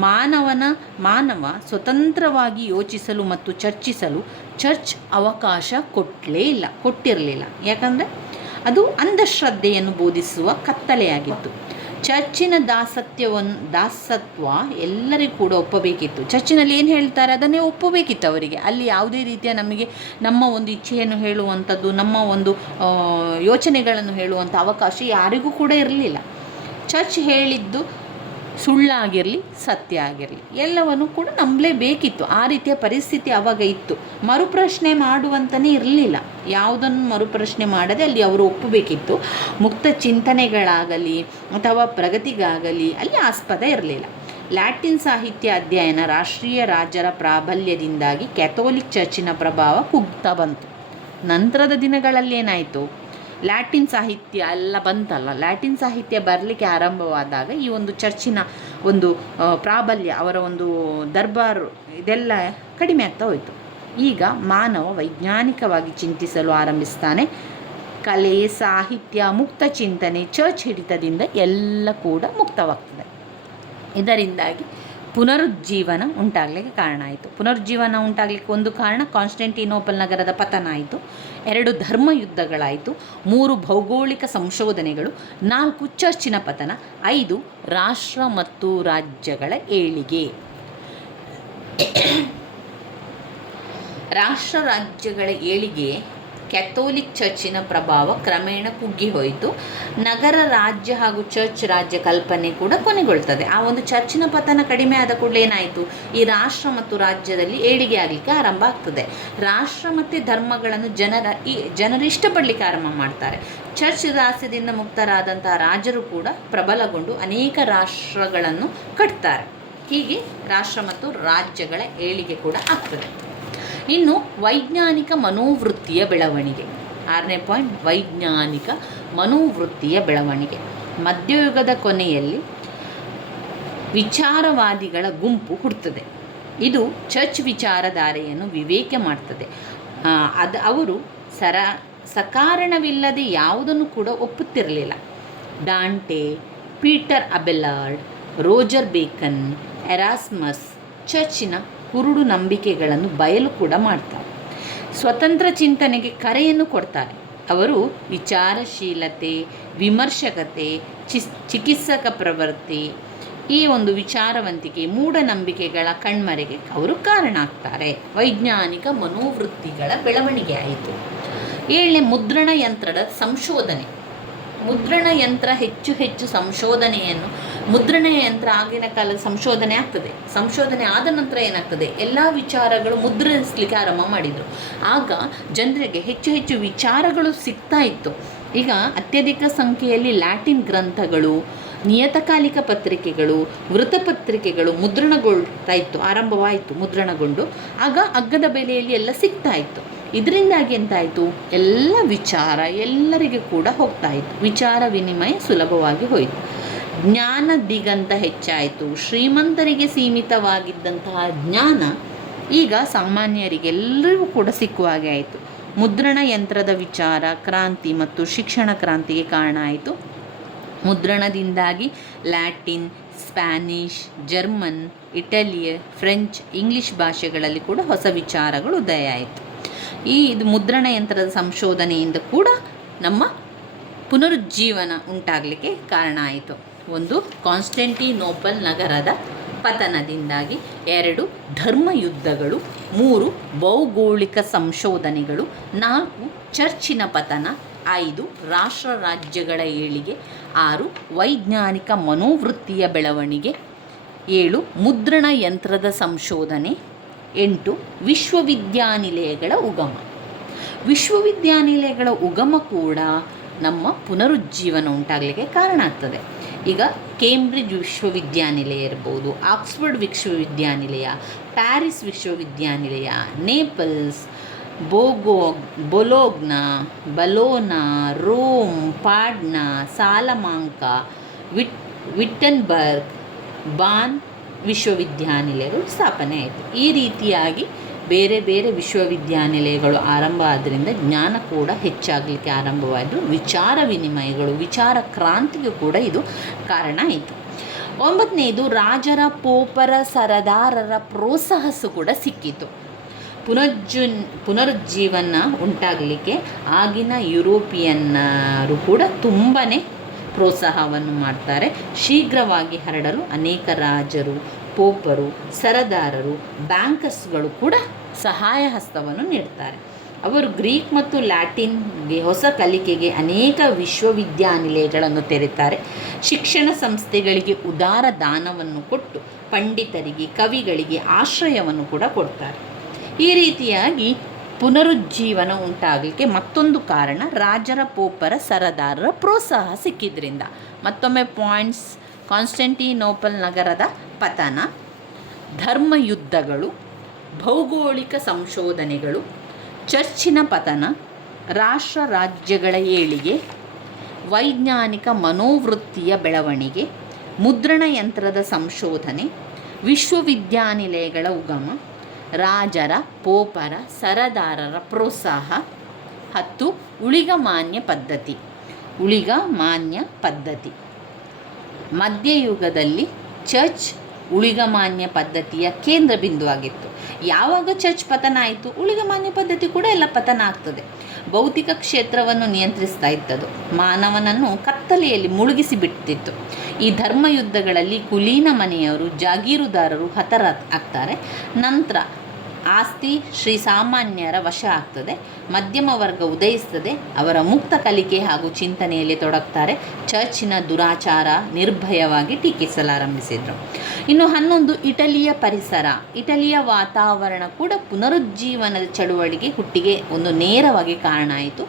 ಮಾನವನ, ಮಾನವ ಸ್ವತಂತ್ರವಾಗಿ ಯೋಚಿಸಲು ಮತ್ತು ಚರ್ಚಿಸಲು ಚರ್ಚ್ ಅವಕಾಶ ಕೊಟ್ಟಲೇ ಇಲ್ಲ, ಕೊಟ್ಟಿರಲಿಲ್ಲ. ಯಾಕಂದರೆ ಅದು ಅಂಧಶ್ರದ್ಧೆಯನ್ನು ಬೋಧಿಸುವ ಕತ್ತಲೆಯಾಗಿತ್ತು. ಚರ್ಚಿನ ದಾಸತ್ಯವನ್ನು, ದಾಸತ್ವ ಎಲ್ಲರಿಗೂ ಕೂಡ ಒಪ್ಪಬೇಕಿತ್ತು. ಚರ್ಚಿನಲ್ಲಿ ಏನು ಹೇಳ್ತಾರೆ? ಅದನ್ನೇ ಒಪ್ಪಬೇಕಿತ್ತು ಅವರಿಗೆ. ಅಲ್ಲಿ ಯಾವುದೇ ರೀತಿಯ ನಮಗೆ ನಮ್ಮ ಒಂದು ಇಚ್ಛೆಯನ್ನು ಹೇಳುವಂಥದ್ದು, ನಮ್ಮ ಒಂದು ಯೋಚನೆಗಳನ್ನು ಹೇಳುವಂಥ ಅವಕಾಶ ಯಾರಿಗೂ ಕೂಡ ಇರಲಿಲ್ಲ. ಚರ್ಚ್ ಹೇಳಿದ್ದು ಸುಳ್ಳಾಗಿರಲಿ, ಸತ್ಯ ಆಗಿರಲಿ, ಎಲ್ಲವನ್ನು ಕೂಡ ನಂಬಲೇಬೇಕಿತ್ತು. ಆ ರೀತಿಯ ಪರಿಸ್ಥಿತಿ ಅವಾಗ ಇತ್ತು. ಮರುಪ್ರಶ್ನೆ ಮಾಡುವಂತನೇ ಇರಲಿಲ್ಲ. ಯಾವುದನ್ನು ಮರುಪ್ರಶ್ನೆ ಮಾಡದೆ ಅಲ್ಲಿ ಅವರು ಒಪ್ಪಬೇಕಿತ್ತು. ಮುಕ್ತ ಚಿಂತನೆಗಳಾಗಲಿ ಅಥವಾ ಪ್ರಗತಿಗಾಗಲಿ ಅಲ್ಲಿ ಆಸ್ಪದ ಇರಲಿಲ್ಲ. ಲ್ಯಾಟಿನ್ ಸಾಹಿತ್ಯ ಅಧ್ಯಯನ ರಾಷ್ಟ್ರೀಯ ರಾಜರ ಪ್ರಾಬಲ್ಯದಿಂದಾಗಿ ಕ್ಯಾಥೋಲಿಕ್ ಚರ್ಚಿನ ಪ್ರಭಾವ ಕುಗ್ತಾ ಬಂತು. ನಂತರದ ದಿನಗಳಲ್ಲಿ ಏನಾಯಿತು? ಲ್ಯಾಟಿನ್ ಸಾಹಿತ್ಯ ಎಲ್ಲ ಬಂತಲ್ಲ. ಲ್ಯಾಟಿನ್ ಸಾಹಿತ್ಯ ಬರಲಿಕ್ಕೆ ಆರಂಭವಾದಾಗ ಈ ಒಂದು ಚರ್ಚಿನ ಒಂದು ಪ್ರಾಬಲ್ಯ, ಅವರ ಒಂದು ದರ್ಬಾರು ಇದೆಲ್ಲ ಕಡಿಮೆ ಆಗ್ತಾ ಹೋಯಿತು. ಈಗ ಮಾನವ ವೈಜ್ಞಾನಿಕವಾಗಿ ಚಿಂತಿಸಲು ಆರಂಭಿಸ್ತಾನೆ. ಕಲೆ, ಸಾಹಿತ್ಯ, ಮುಕ್ತ ಚಿಂತನೆ, ಚರ್ಚ್ ಹಿಡಿತದಿಂದ ಎಲ್ಲ ಕೂಡ ಮುಕ್ತವಾಗ್ತದೆ. ಇದರಿಂದಾಗಿ ಪುನರುಜ್ಜೀವನ ಉಂಟಾಗಲಿಕ್ಕೆ ಕಾರಣ ಆಯಿತು. ಪುನರುಜ್ಜೀವನ ಉಂಟಾಗಲಿಕ್ಕೆ ಒಂದು ಕಾರಣ ಕಾನ್ಸ್ಟೆಂಟಿನೋಪಲ್ ನಗರದ ಪತನ ಆಯಿತು. ಎರಡು ಧರ್ಮ ಯುದ್ಧಗಳಾಯಿತು ಮೂರು ಭೌಗೋಳಿಕ ಸಂಶೋಧನೆಗಳು. ನಾಲ್ಕು ಚರ್ಚಿನ ಪತನ. ಐದು ರಾಷ್ಟ್ರ ಮತ್ತು ರಾಜ್ಯಗಳ ಏಳಿಗೆ. ರಾಷ್ಟ್ರ ರಾಜ್ಯಗಳ ಏಳಿಗೆ ಕ್ಯಾಥೋಲಿಕ್ ಚರ್ಚಿನ ಪ್ರಭಾವ ಕ್ರಮೇಣ ಕುಗ್ಗಿ ಹೋಯಿತು. ನಗರ ರಾಜ್ಯ ಹಾಗೂ ಚರ್ಚ್ ರಾಜ್ಯ ಕಲ್ಪನೆ ಕೂಡ ಕೊನೆಗೊಳ್ತದೆ. ಆ ಒಂದು ಚರ್ಚಿನ ಪತನ ಕಡಿಮೆ ಆದ ಕೂಡಲೇ ಏನಾಯಿತು? ಈ ರಾಷ್ಟ್ರ ಮತ್ತು ರಾಜ್ಯದಲ್ಲಿ ಏಳಿಗೆ ಆಗಲಿಕ್ಕೆ ಆರಂಭ ಆಗ್ತದೆ. ರಾಷ್ಟ್ರ ಮತ್ತು ಧರ್ಮಗಳನ್ನು ಜನರ ಈ ಜನರು ಇಷ್ಟಪಡಲಿಕ್ಕೆ ಆರಂಭ ಮಾಡ್ತಾರೆ. ಚರ್ಚ್ ದಾಸ್ಯದಿಂದ ಮುಕ್ತರಾದಂತಹ ರಾಜರು ಕೂಡ ಪ್ರಬಲಗೊಂಡು ಅನೇಕ ರಾಷ್ಟ್ರಗಳನ್ನು ಕಟ್ತಾರೆ. ಹೀಗೆ ರಾಷ್ಟ್ರ ಮತ್ತು ರಾಜ್ಯಗಳ ಏಳಿಗೆ ಕೂಡ ಆಗ್ತದೆ. ಇನ್ನು ವೈಜ್ಞಾನಿಕ ಮನೋವೃತ್ತಿಯ ಬೆಳವಣಿಗೆ. ಆರನೇ ಪಾಯಿಂಟ್ ವೈಜ್ಞಾನಿಕ ಮನೋವೃತ್ತಿಯ ಬೆಳವಣಿಗೆ. ಮಧ್ಯಯುಗದ ಕೊನೆಯಲ್ಲಿ ವಿಚಾರವಾದಿಗಳ ಗುಂಪು ಹುಡ್ತದೆ ಇದು ಚರ್ಚ್ ವಿಚಾರಧಾರೆಯನ್ನು ವಿವೇಕ ಮಾಡ್ತದೆ. ಅದು ಅವರು ಸರ, ಸಕಾರಣವಿಲ್ಲದೆ ಯಾವುದನ್ನು ಕೂಡ ಒಪ್ಪುತ್ತಿರಲಿಲ್ಲ. Dante, Peter Abelard, Roger Bacon, Erasmus, ಚರ್ಚಿನ ಕುರುಡು ನಂಬಿಕೆಗಳನ್ನು ಬಯಲು ಕೂಡ ಮಾಡ್ತಾರೆ. ಸ್ವತಂತ್ರ ಚಿಂತನೆಗೆ ಕರೆಯನ್ನು ಕೊಡ್ತಾರೆ. ಅವರು ವಿಚಾರಶೀಲತೆ, ವಿಮರ್ಶಕತೆ ಚಿ ಚಿಕಿತ್ಸಕ ಪ್ರವೃತ್ತಿ ಈ ಒಂದು ವಿಚಾರವಂತಿಕೆ ಮೂಢನಂಬಿಕೆಗಳ ಕಣ್ಮರೆಗೆ ಅವರು ಕಾರಣ ಆಗ್ತಾರೆ ವೈಜ್ಞಾನಿಕ ಮನೋವೃತ್ತಿಗಳ ಬೆಳವಣಿಗೆ ಆಯಿತು. ಏಳನೇ ಮುದ್ರಣ ಯಂತ್ರದ ಸಂಶೋಧನೆ. ಮುದ್ರಣ ಯಂತ್ರ ಹೆಚ್ಚು ಹೆಚ್ಚು ಸಂಶೋಧನೆಯನ್ನು ಮುದ್ರಣ ಯಂತ್ರ ಆಗಿನ ಕಾಲದ ಸಂಶೋಧನೆ ಆಗ್ತದೆ. ಸಂಶೋಧನೆ ಆದ ನಂತರ ಏನಾಗ್ತದೆ? ಎಲ್ಲ ವಿಚಾರಗಳು ಮುದ್ರಿಸಲಿಕ್ಕೆ ಆರಂಭ ಮಾಡಿದರು. ಆಗ ಜನರಿಗೆ ಹೆಚ್ಚು ಹೆಚ್ಚು ವಿಚಾರಗಳು ಸಿಗ್ತಾ ಇತ್ತು. ಈಗ ಅತ್ಯಧಿಕ ಸಂಖ್ಯೆಯಲ್ಲಿ ಲ್ಯಾಟಿನ್ ಗ್ರಂಥಗಳು, ನಿಯತಕಾಲಿಕ ಪತ್ರಿಕೆಗಳು ವೃತ್ತಪತ್ರಿಕೆಗಳು ಮುದ್ರಣಗೊಳ್ತಾ ಇತ್ತು, ಆರಂಭವಾಯಿತು, ಮುದ್ರಣಗೊಂಡು. ಆಗ ಅಗ್ಗದ ಬೆಲೆಯಲ್ಲಿ ಎಲ್ಲ ಸಿಗ್ತಾ ಇತ್ತು. ಇದರಿಂದಾಗಿ ಎಂತಾಯಿತು? ಎಲ್ಲ ವಿಚಾರ ಎಲ್ಲರಿಗೆ ಕೂಡ ಹೋಗ್ತಾ ಇತ್ತು. ವಿಚಾರ ವಿನಿಮಯ ಸುಲಭವಾಗಿ ಹೋಯಿತು. ಜ್ಞಾನ ದಿಗಂತ ಹೆಚ್ಚಾಯಿತು. ಶ್ರೀಮಂತರಿಗೆ ಸೀಮಿತವಾಗಿದ್ದಂತಹ ಜ್ಞಾನ ಈಗ ಸಾಮಾನ್ಯರಿಗೆಲ್ಲರಿಗೂ ಕೂಡ ಸಿಕ್ಕುವ ಹಾಗೆ ಆಯಿತು. ಮುದ್ರಣ ಯಂತ್ರದ ವಿಚಾರ, ಕ್ರಾಂತಿ ಮತ್ತು ಶಿಕ್ಷಣ ಕ್ರಾಂತಿಗೆ ಕಾರಣ ಆಯಿತು. ಮುದ್ರಣದಿಂದಾಗಿ ಲ್ಯಾಟಿನ್, ಸ್ಪ್ಯಾನಿಷ್, ಜರ್ಮನ್ ಇಟಲಿಯ ಫ್ರೆಂಚ್, ಇಂಗ್ಲಿಷ್ ಭಾಷೆಗಳಲ್ಲಿ ಕೂಡ ಹೊಸ ವಿಚಾರಗಳು ಉದಯ ಆಯಿತು. ಈ ಇದು ಮುದ್ರಣ ಯಂತ್ರದ ಸಂಶೋಧನೆಯಿಂದ ಕೂಡ ನಮ್ಮ ಪುನರುಜ್ಜೀವನ ಉಂಟಾಗಲಿಕ್ಕೆ ಕಾರಣ ಆಯಿತು. ಒಂದು ಕಾನ್ಸ್ಟೆಂಟಿನೋಪಲ್ ನಗರದ ಪತನದಿಂದಾಗಿ ಎರಡು ಧರ್ಮಯುದ್ಧಗಳು, ಮೂರು ಭೌಗೋಳಿಕ ಸಂಶೋಧನೆಗಳು, ನಾಲ್ಕು ಚರ್ಚಿನ ಪತನ, ಐದು ರಾಷ್ಟ್ರ ರಾಜ್ಯಗಳ ಏಳಿಗೆ, ಆರು ವೈಜ್ಞಾನಿಕ ಮನೋವೃತ್ತಿಯ ಬೆಳವಣಿಗೆ, ಏಳು ಮುದ್ರಣ ಯಂತ್ರದ ಸಂಶೋಧನೆ, ಎಂಟು ವಿಶ್ವವಿದ್ಯಾನಿಲಯಗಳ ಉಗಮ. ವಿಶ್ವವಿದ್ಯಾನಿಲಯಗಳ ಉಗಮ ಕೂಡ ನಮ್ಮ ಪುನರುಜ್ಜೀವನ ಉಂಟಾಗಲಿಕ್ಕೆ ಕಾರಣ ಆಗ್ತದೆ. ಈಗ ಕೇಂಬ್ರಿಡ್ಜ್ ವಿಶ್ವವಿದ್ಯಾನಿಲಯ ಇರ್ಬೋದು, ಆಕ್ಸ್ಫರ್ಡ್ ವಿಶ್ವವಿದ್ಯಾನಿಲಯ, ಪ್ಯಾರಿಸ್ ವಿಶ್ವವಿದ್ಯಾನಿಲಯ, ನೇಪಲ್ಸ್ ಬೋಗೋ ಬೊಲೋಗ್ನ, ಬಲೋನಾ, ರೋಮ್, ಪಾಡ್ನಾ, ಸಾಲಮಾಂಕ, ವಿಟ್, ವಿಟ್ಟನ್ಬರ್ಗ್, ಬಾನ್ ವಿಶ್ವವಿದ್ಯಾನಿಲಯಗಳು ಸ್ಥಾಪನೆ ಆಯಿತು. ಈ ರೀತಿಯಾಗಿ ಬೇರೆ ಬೇರೆ ವಿಶ್ವವಿದ್ಯಾನಿಲಯಗಳು ಆರಂಭ ಆದ್ದರಿಂದ ಜ್ಞಾನ ಕೂಡ ಹೆಚ್ಚಾಗಲಿಕ್ಕೆ ಆರಂಭವಾಯಿತು. ವಿಚಾರ ವಿನಿಮಯಗಳು, ವಿಚಾರ ಕ್ರಾಂತಿಗೂ ಕೂಡ ಇದು ಕಾರಣ ಆಯಿತು. ಒಂಬತ್ತನೇದು ರಾಜರ ಪೋಪರ ಸರದಾರರ ಪ್ರೋತ್ಸಾಹಸು ಕೂಡ ಸಿಕ್ಕಿತು. ಪುನರ್ಜು ಪುನರುಜ್ಜೀವನ ಉಂಟಾಗಲಿಕ್ಕೆ ಆಗಿನ ಯುರೋಪಿಯನ್ನರು ಕೂಡ ತುಂಬಾ ಪ್ರೋತ್ಸಾಹವನ್ನು ಮಾಡ್ತಾರೆ. ಶೀಘ್ರವಾಗಿ ಹರಡಲು ಅನೇಕ ರಾಜರು ಪೋಪರು, ಸರದಾರರು, ಬ್ಯಾಂಕರ್ಸ್ಗಳು ಕೂಡ ಸಹಾಯ ಹಸ್ತವನ್ನು ನೀಡ್ತಾರೆ. ಅವರು ಗ್ರೀಕ್ ಮತ್ತು ಲ್ಯಾಟಿನ್ಗೆ ಹೊಸ ಕಲಿಕೆಗೆ ಅನೇಕ ವಿಶ್ವವಿದ್ಯಾನಿಲಯಗಳನ್ನು ತೆರೆತಾರೆ. ಶಿಕ್ಷಣ ಸಂಸ್ಥೆಗಳಿಗೆ ಉದಾರ ದಾನವನ್ನು ಕೊಟ್ಟು ಪಂಡಿತರಿಗೆ, ಕವಿಗಳಿಗೆ ಆಶ್ರಯವನ್ನು ಕೂಡ ಕೊಡ್ತಾರೆ. ಈ ರೀತಿಯಾಗಿ ಪುನರುಜ್ಜೀವನ ಉಂಟಾಗಲಿಕ್ಕೆ ಮತ್ತೊಂದು ಕಾರಣ ರಾಜರ ಪೋಪರ, ಸರದಾರರ ಪ್ರೋತ್ಸಾಹ ಸಿಕ್ಕಿದ್ರಿಂದ. ಮತ್ತೊಮ್ಮೆ ಪಾಯಿಂಟ್ಸ್ ಕಾನ್ಸ್ಟೆಂಟಿನೋಪಲ್ ನಗರದ ಪತನ, ಧರ್ಮಯುದ್ಧಗಳು, ಭೌಗೋಳಿಕ ಸಂಶೋಧನೆಗಳು, ಚರ್ಚಿನ ಪತನ ರಾಷ್ಟ್ರ ರಾಜ್ಯಗಳ ಏಳಿಗೆ, ವೈಜ್ಞಾನಿಕ ಮನೋವೃತ್ತಿಯ ಬೆಳವಣಿಗೆ, ಮುದ್ರಣ ಯಂತ್ರದ ಸಂಶೋಧನೆ, ವಿಶ್ವವಿದ್ಯಾನಿಲಯಗಳ ಉಗಮ, ರಾಜರ, ಪೋಪರ, ಸರದಾರರ ಪ್ರೋತ್ಸಾಹ, ಹತ್ತು ಉಳಿಗಮಾನ್ಯ ಪದ್ಧತಿ ಉಳಿಗಮಾನ್ಯ ಪದ್ಧತಿ. ಮಧ್ಯಯುಗದಲ್ಲಿ ಚರ್ಚ್ ಉಳಿಗಮಾನ್ಯ ಪದ್ಧತಿಯ ಕೇಂದ್ರ ಬಿಂದುವಾಗಿತ್ತು. ಯಾವಾಗ ಚರ್ಚ್ ಪತನ ಆಯಿತು? ಉಳಿಗಮಾನ್ಯ ಪದ್ಧತಿ ಕೂಡ ಎಲ್ಲ ಪತನ ಆಗ್ತದೆ. ಭೌತಿಕ ಕ್ಷೇತ್ರವನ್ನು ನಿಯಂತ್ರಿಸ್ತಾ ಇತ್ತದು ಮಾನವನನ್ನು ಕತ್ತಲೆಯಲ್ಲಿ ಮುಳುಗಿಸಿ ಬಿಡ್ತಿತ್ತು. ಈ ಧರ್ಮಯುದ್ಧಗಳಲ್ಲಿ ಕುಲೀನ ಮನೆಯವರು, ಜಾಗೀರುದಾರರು ಹತರ ಆಗ್ತಾರೆ. ನಂತರ ಆಸ್ತಿ ಶ್ರೀ ಸಾಮಾನ್ಯರ ವಶ ಆಗ್ತದೆ, ಮಧ್ಯಮ ವರ್ಗ ಉದಯಿಸ್ತದೆ, ಅವರ ಮುಕ್ತ ಕಲಿಕೆ ಹಾಗೂ ಚಿಂತನೆಯಲ್ಲಿ ತೊಡಗ್ತಾರೆ, ಚರ್ಚಿನ ದುರಾಚಾರ ನಿರ್ಭಯವಾಗಿ ಟೀಕಿಸಲಾರಂಭಿಸಿದರು. ಇನ್ನು ಹನ್ನೊಂದು, ಇಟಲಿಯ ಪರಿಸರ. ಇಟಲಿಯ ವಾತಾವರಣ ಕೂಡ ಪುನರುಜ್ಜೀವನದ ಚಳುವಳಿಗೆ ಹುಟ್ಟಿಗೆ ಒಂದು ನೇರವಾಗಿ ಕಾರಣ ಆಯಿತು.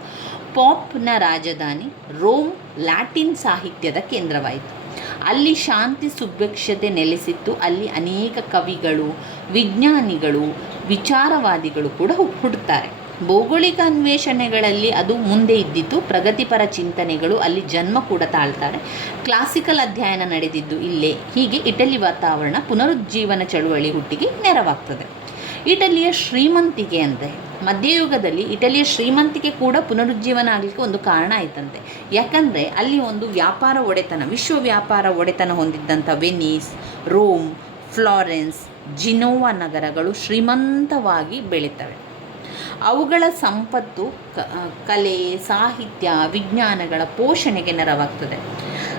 ಪಾಪ್ನ ರಾಜಧಾನಿ ರೋಮ್ ಲ್ಯಾಟಿನ್ ಸಾಹಿತ್ಯದ ಕೇಂದ್ರವಾಯಿತು. ಅಲ್ಲಿ ಶಾಂತಿ ಸುಭಿಕ್ಷತೆ ನೆಲೆಸಿತ್ತು. ಅಲ್ಲಿ ಅನೇಕ ಕವಿಗಳು, ವಿಜ್ಞಾನಿಗಳು, ವಿಚಾರವಾದಿಗಳು ಕೂಡ ಹುಟ್- ಹುಟ್ಟುತ್ತಾರೆ. ಭೌಗೋಳಿಕ ಅನ್ವೇಷಣೆಗಳಲ್ಲಿ ಅದು ಮುಂದೆ ಇದ್ದಿತ್ತು. ಪ್ರಗತಿಪರ ಚಿಂತನೆಗಳು ಅಲ್ಲಿ ಜನ್ಮ ಕೂಡ ತಾಳ್ತಾರೆ. ಕ್ಲಾಸಿಕಲ್ ಅಧ್ಯಯನ ನಡೆದಿದ್ದು ಇಲ್ಲೇ. ಹೀಗೆ ಇಟಲಿ ವಾತಾವರಣ ಪುನರುಜ್ಜೀವನ ಚಳುವಳಿ ಹುಟ್ಟಿಗೆ ನೆರವಾಗ್ತದೆ. ಇಟಲಿಯ ಶ್ರೀಮಂತಿಕೆ ಅಂತೆ ಮಧ್ಯಯುಗದಲ್ಲಿ ಇಟಲಿಯ ಶ್ರೀಮಂತಿಕೆ ಕೂಡ ಪುನರುಜ್ಜೀವನ ಆಗಲಿಕ್ಕೆ ಒಂದು ಕಾರಣ ಆಯ್ತಂತೆ. ಯಾಕಂದರೆ ಅಲ್ಲಿ ಒಂದು ವ್ಯಾಪಾರ ಒಡೆತನ, ವಿಶ್ವ ವ್ಯಾಪಾರ ಒಡೆತನ ಹೊಂದಿದ್ದಂಥ ವೆನೀಸ್, ರೋಮ್, ಫ್ಲಾರೆನ್ಸ್, ಜಿನೋವಾ ನಗರಗಳು ಶ್ರೀಮಂತವಾಗಿ ಬೆಳೀತವೆ. ಅವುಗಳ ಸಂಪತ್ತು ಕಲೆ, ಸಾಹಿತ್ಯ, ವಿಜ್ಞಾನಗಳ ಪೋಷಣೆಗೆ ನೆರವಾಗ್ತದೆ.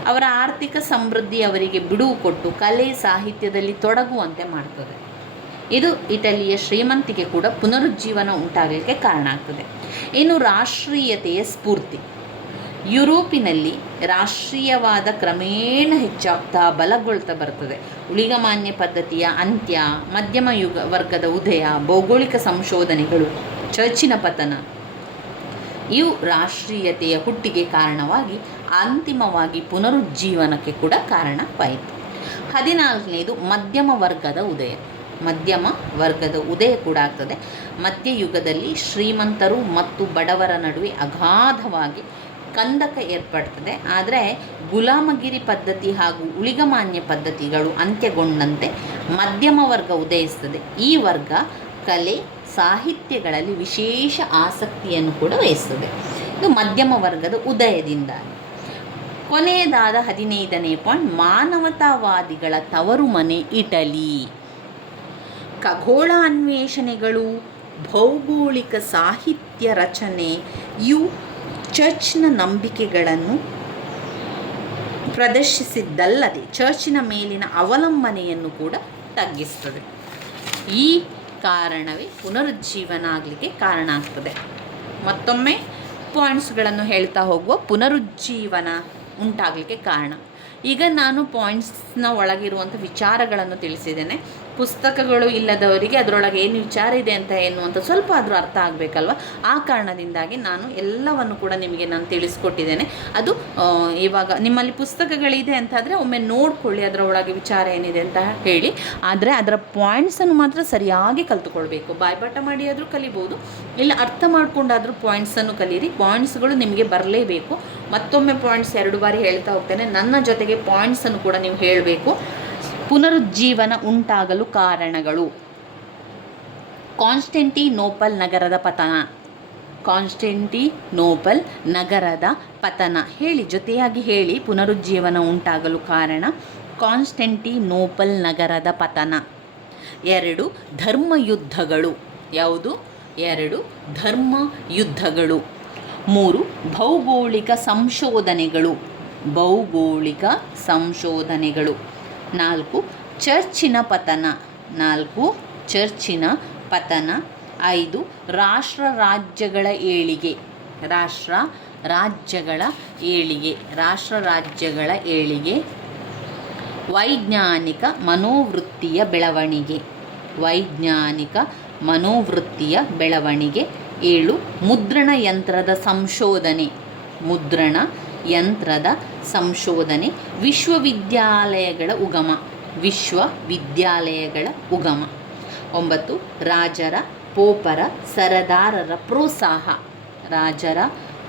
ಅವರ ಆರ್ಥಿಕ ಸಮೃದ್ಧಿ ಅವರಿಗೆ ಬಿಡುವು ಕೊಟ್ಟು ಕಲೆ, ಸಾಹಿತ್ಯದಲ್ಲಿ ತೊಡಗುವಂತೆ ಮಾಡ್ತದೆ. ಇದು ಇಟಲಿಯ ಶ್ರೀಮಂತಿಕೆ ಕೂಡ ಪುನರುಜ್ಜೀವನ ಉಂಟಾಗಲಿಕ್ಕೆ ಕಾರಣ ಆಗ್ತದೆ. ಇನ್ನು ರಾಷ್ಟ್ರೀಯತೆಯ ಸ್ಫೂರ್ತಿ. ಯುರೋಪಿನಲ್ಲಿ ರಾಷ್ಟ್ರೀಯವಾದ ಕ್ರಮೇಣ ಹೆಚ್ಚಾಗ್ತಾ ಬಲಗೊಳ್ತಾ ಬರ್ತದೆ. ಉಳಿಗಮಾನ್ಯ ಪದ್ಧತಿಯ ಅಂತ್ಯ, ಮಧ್ಯಮ ಯುಗ ವರ್ಗದ ಉದಯ, ಭೌಗೋಳಿಕ ಸಂಶೋಧನೆಗಳು, ಚರ್ಚಿನ ಪತನ, ಇವು ರಾಷ್ಟ್ರೀಯತೆಯ ಹುಟ್ಟಿಗೆ ಕಾರಣವಾಗಿ ಅಂತಿಮವಾಗಿ ಪುನರುಜ್ಜೀವನಕ್ಕೆ ಕೂಡ ಕಾರಣವಾಯಿತು ಹದಿನಾಲ್ಕನೇದು ಮಧ್ಯಮ ವರ್ಗದ ಉದಯ. ಮಧ್ಯಮ ವರ್ಗದ ಉದಯ ಕೂಡ ಆಗ್ತದೆ. ಮಧ್ಯಯುಗದಲ್ಲಿ ಶ್ರೀಮಂತರು ಮತ್ತು ಬಡವರ ನಡುವೆ ಅಗಾಧವಾಗಿ ಕಂದಕ ಏರ್ಪಡ್ತದೆ. ಆದರೆ ಗುಲಾಮಗಿರಿ ಪದ್ಧತಿ ಹಾಗೂ ಉಳಿಗಮಾನ್ಯ ಪದ್ಧತಿಗಳು ಅಂತ್ಯಗೊಂಡಂತೆ ಮಧ್ಯಮ ವರ್ಗ ಉದಯಿಸ್ತದೆ. ಈ ವರ್ಗ ಕಲೆ, ಸಾಹಿತ್ಯಗಳಲ್ಲಿ ವಿಶೇಷ ಆಸಕ್ತಿಯನ್ನು ಕೂಡ ವಹಿಸ್ತದೆ. ಇದು ಮಧ್ಯಮ ವರ್ಗದ ಉದಯದಿಂದ ಕೊನೆಯದಾದ ಹದಿನೈದನೇ ಪಾಯಿಂಟ್ ಮಾನವತಾವಾದಿಗಳ ತವರು ಮನೆ ಇಟಲಿ. ಖಗೋಳ ಅನ್ವೇಷಣೆಗಳು, ಭೌಗೋಳಿಕ ಸಾಹಿತ್ಯ ರಚನೆ, ಇವು ಚರ್ಚ್ನ ನಂಬಿಕೆಗಳನ್ನು ಪ್ರದರ್ಶಿಸಿದ್ದಲ್ಲದೆ ಚರ್ಚಿನ ಮೇಲಿನ ಅವಲಂಬನೆಯನ್ನು ಕೂಡ ತಗ್ಗಿಸ್ತದೆ. ಈ ಕಾರಣವೇ ಪುನರುಜ್ಜೀವನ ಆಗಲಿಕ್ಕೆ ಕಾರಣ ಆಗ್ತದೆ. ಮತ್ತೊಮ್ಮೆ ಪಾಯಿಂಟ್ಸ್ಗಳನ್ನು ಹೇಳ್ತಾ ಹೋಗುವ ಪುನರುಜ್ಜೀವನ ಉಂಟಾಗಲಿಕ್ಕೆ ಕಾರಣ. ಈಗ ನಾನು ಪಾಯಿಂಟ್ಸ್ನ ಒಳಗಿರುವಂಥ ವಿಚಾರಗಳನ್ನು ತಿಳಿಸಿದ್ದೇನೆ. ಪುಸ್ತಕಗಳು ಇಲ್ಲದವರಿಗೆ ಅದರೊಳಗೆ ಏನು ವಿಚಾರ ಇದೆ ಅಂತ ಏನು ಅಂತ ಸ್ವಲ್ಪ ಆದರೂ ಅರ್ಥ ಆಗಬೇಕಲ್ವ? ಆ ಕಾರಣದಿಂದಾಗಿ ನಾನು ಎಲ್ಲವನ್ನು ಕೂಡ ನಿಮಗೆ ನಾನು ತಿಳಿಸ್ಕೊಟ್ಟಿದ್ದೇನೆ. ಅದು ಇವಾಗ ನಿಮ್ಮಲ್ಲಿ ಪುಸ್ತಕಗಳಿದೆ ಅಂತಾದರೆ ಒಮ್ಮೆ ನೋಡ್ಕೊಳ್ಳಿ ಅದರ ಒಳಗೆ ವಿಚಾರ ಏನಿದೆ ಅಂತ ಹೇಳಿ. ಆದರೆ ಅದರ ಪಾಯಿಂಟ್ಸನ್ನು ಮಾತ್ರ ಸರಿಯಾಗಿ ಕಲ್ತುಕೊಳ್ಬೇಕು. ಬಾಯ್ಪಾಠ ಮಾಡಿ ಆದರೂ ಕಲಿಬೋದು, ಇಲ್ಲ ಅರ್ಥ ಮಾಡಿಕೊಂಡಾದರೂ ಪಾಯಿಂಟ್ಸನ್ನು ಕಲೀರಿ. ಪಾಯಿಂಟ್ಸ್ಗಳು ನಿಮಗೆ ಬರಲೇಬೇಕು. ಮತ್ತೊಮ್ಮೆ ಪಾಯಿಂಟ್ಸ್ ಎರಡು ಬಾರಿ ಹೇಳ್ತಾ ಹೋಗ್ತೇನೆ. ನನ್ನ ಜೊತೆಗೆ ಪಾಯಿಂಟ್ಸನ್ನು ಕೂಡ ನೀವು ಹೇಳಬೇಕು. ಪುನರುಜ್ಜೀವನ ಉಂಟಾಗಲು ಕಾರಣಗಳು. ಕಾನ್ಸ್ಟೆಂಟಿನೋಪಲ್ ನಗರದ ಪತನ. ಕಾನ್ಸ್ಟೆಂಟಿನೋಪಲ್ ನಗರದ ಪತನ. ಹೇಳಿ, ಜೊತೆಯಾಗಿ ಹೇಳಿ, ಪುನರುಜ್ಜೀವನ ಉಂಟಾಗಲು ಕಾರಣ ಕಾನ್ಸ್ಟೆಂಟಿನೋಪಲ್ ನಗರದ ಪತನ. ಎರಡು ಧರ್ಮಯುದ್ಧಗಳು. ಯಾವುದು? ಎರಡು ಧರ್ಮ ಯುದ್ಧಗಳು ಮೂರು ಭೌಗೋಳಿಕ ಸಂಶೋಧನೆಗಳು. ಭೌಗೋಳಿಕ ಸಂಶೋಧನೆಗಳು. ನಾಲ್ಕು ಚರ್ಚಿನ ಪತನ. ನಾಲ್ಕು, ಚರ್ಚಿನ ಪತನ. ಐದು, ರಾಷ್ಟ್ರ ರಾಜ್ಯಗಳ ಏಳಿಗೆ. ರಾಷ್ಟ್ರ ರಾಜ್ಯಗಳ ಏಳಿಗೆ. ರಾಷ್ಟ್ರ ರಾಜ್ಯಗಳ ಏಳಿಗೆ. ವೈಜ್ಞಾನಿಕ ಮನೋವೃತ್ತಿಯ ಬೆಳವಣಿಗೆ. ವೈಜ್ಞಾನಿಕ ಮನೋವೃತ್ತಿಯ ಬೆಳವಣಿಗೆ. ಏಳು, ಮುದ್ರಣ ಯಂತ್ರದ ಸಂಶೋಧನೆ. ಮುದ್ರಣ ಯಂತ್ರದ ಸಂಶೋಧನೆ, ವಿಶ್ವವಿದ್ಯಾಲಯಗಳ ಉಗಮ ವಿಶ್ವವಿದ್ಯಾಲಯಗಳ ಉಗಮ. ಒಂಬತ್ತು, ರಾಜರ ಪೋಪರ ಸರದಾರರ ಪ್ರೋತ್ಸಾಹ. ರಾಜರ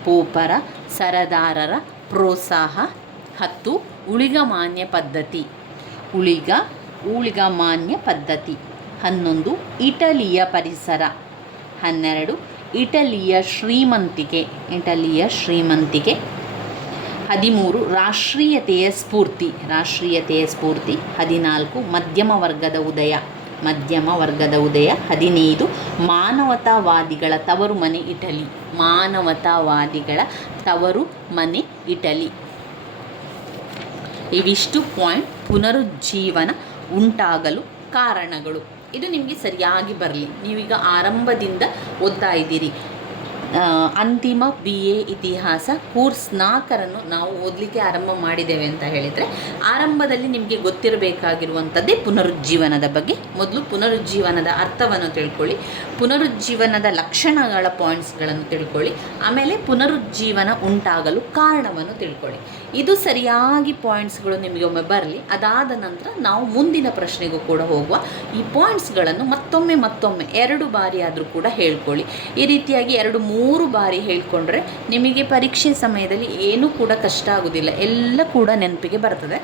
ಪೋಪರ ಸರದಾರರ ಪ್ರೋತ್ಸಾಹ. ಹತ್ತು ಉಳಿಗಮಾನ್ಯ ಪದ್ಧತಿ. ಉಳಿಗ ಉಳಿಗಮಾನ್ಯ ಪದ್ಧತಿ. ಹನ್ನೊಂದು, ಇಟಲಿಯ ಪರಿಸರ. ಹನ್ನೆರಡು, ಇಟಲಿಯ ಶ್ರೀಮಂತಿಕೆ. ಇಟಲಿಯ ಶ್ರೀಮಂತಿಕೆ. ಹದಿಮೂರು ರಾಷ್ಟ್ರೀಯತೆಯ ಸ್ಫೂರ್ತಿ ರಾಷ್ಟ್ರೀಯತೆಯ ಸ್ಫೂರ್ತಿ, ಹದಿನಾಲ್ಕು ಮಧ್ಯಮ ವರ್ಗದ ಉದಯ, ಮಧ್ಯಮ ವರ್ಗದ ಉದಯ, ಹದಿನೈದು ಮಾನವತಾವಾದಿಗಳ ತವರು ಮನೆ ಇಟಲಿ, ಮಾನವತಾವಾದಿಗಳ ತವರು ಮನೆ ಇಟಲಿ. ಇವಿಷ್ಟು ಪಾಯಿಂಟ್ ಪುನರುಜ್ಜೀವನ ಉಂಟಾಗಲು ಕಾರಣಗಳು. ಇದು ನಿಮಗೆ ಸರಿಯಾಗಿ ಬರಲಿ. ನೀವೀಗ ಆರಂಭದಿಂದ ಓದ್ತಾ ಇದ್ದೀರಿ. ಅಂತಿಮ ಬಿ ಎ ಇತಿಹಾಸ ಕೋರ್ಸ್ ನಾಲ್ಕರನ್ನು ನಾವು ಓದಲಿಕ್ಕೆ ಆರಂಭ ಮಾಡಿದ್ದೇವೆ ಅಂತ ಹೇಳಿದರೆ, ಆರಂಭದಲ್ಲಿ ನಿಮಗೆ ಗೊತ್ತಿರಬೇಕಾಗಿರುವಂಥದ್ದೇ ಪುನರುಜ್ಜೀವನದ ಬಗ್ಗೆ. ಮೊದಲು ಪುನರುಜ್ಜೀವನದ ಅರ್ಥವನ್ನು ತಿಳ್ಕೊಳ್ಳಿ, ಪುನರುಜ್ಜೀವನದ ಲಕ್ಷಣಗಳ ಪಾಯಿಂಟ್ಸ್ಗಳನ್ನು ತಿಳ್ಕೊಳ್ಳಿ, ಆಮೇಲೆ ಪುನರುಜ್ಜೀವನ ಉಂಟಾಗಲು ಕಾರಣವನ್ನು ತಿಳ್ಕೊಳ್ಳಿ. ಇದು ಸರಿಯಾಗಿ ಪಾಯಿಂಟ್ಸ್ಗಳು ನಿಮಗೆ ಒಮ್ಮೆ ಬರಲಿ, ಅದಾದ ನಂತರ ನಾವು ಮುಂದಿನ ಪ್ರಶ್ನೆಗೂ ಕೂಡ ಹೋಗುವ ಈ ಪಾಯಿಂಟ್ಸ್ಗಳನ್ನು ಮತ್ತೊಮ್ಮೆ ಮತ್ತೊಮ್ಮೆ ಎರಡು ಬಾರಿ ಆದರೂ ಕೂಡ ಹೇಳ್ಕೊಳ್ಳಿ. ಈ ರೀತಿಯಾಗಿ ಎರಡು ಮೂರು ಬಾರಿ ಹೇಳ್ಕೊಂಡ್ರೆ ನಿಮಗೆ ಪರೀಕ್ಷೆ ಸಮಯದಲ್ಲಿ ಏನೂ ಕೂಡ ಕಷ್ಟ ಆಗೋದಿಲ್ಲ, ಎಲ್ಲ ಕೂಡ ನೆನಪಿಗೆ ಬರ್ತದೆ.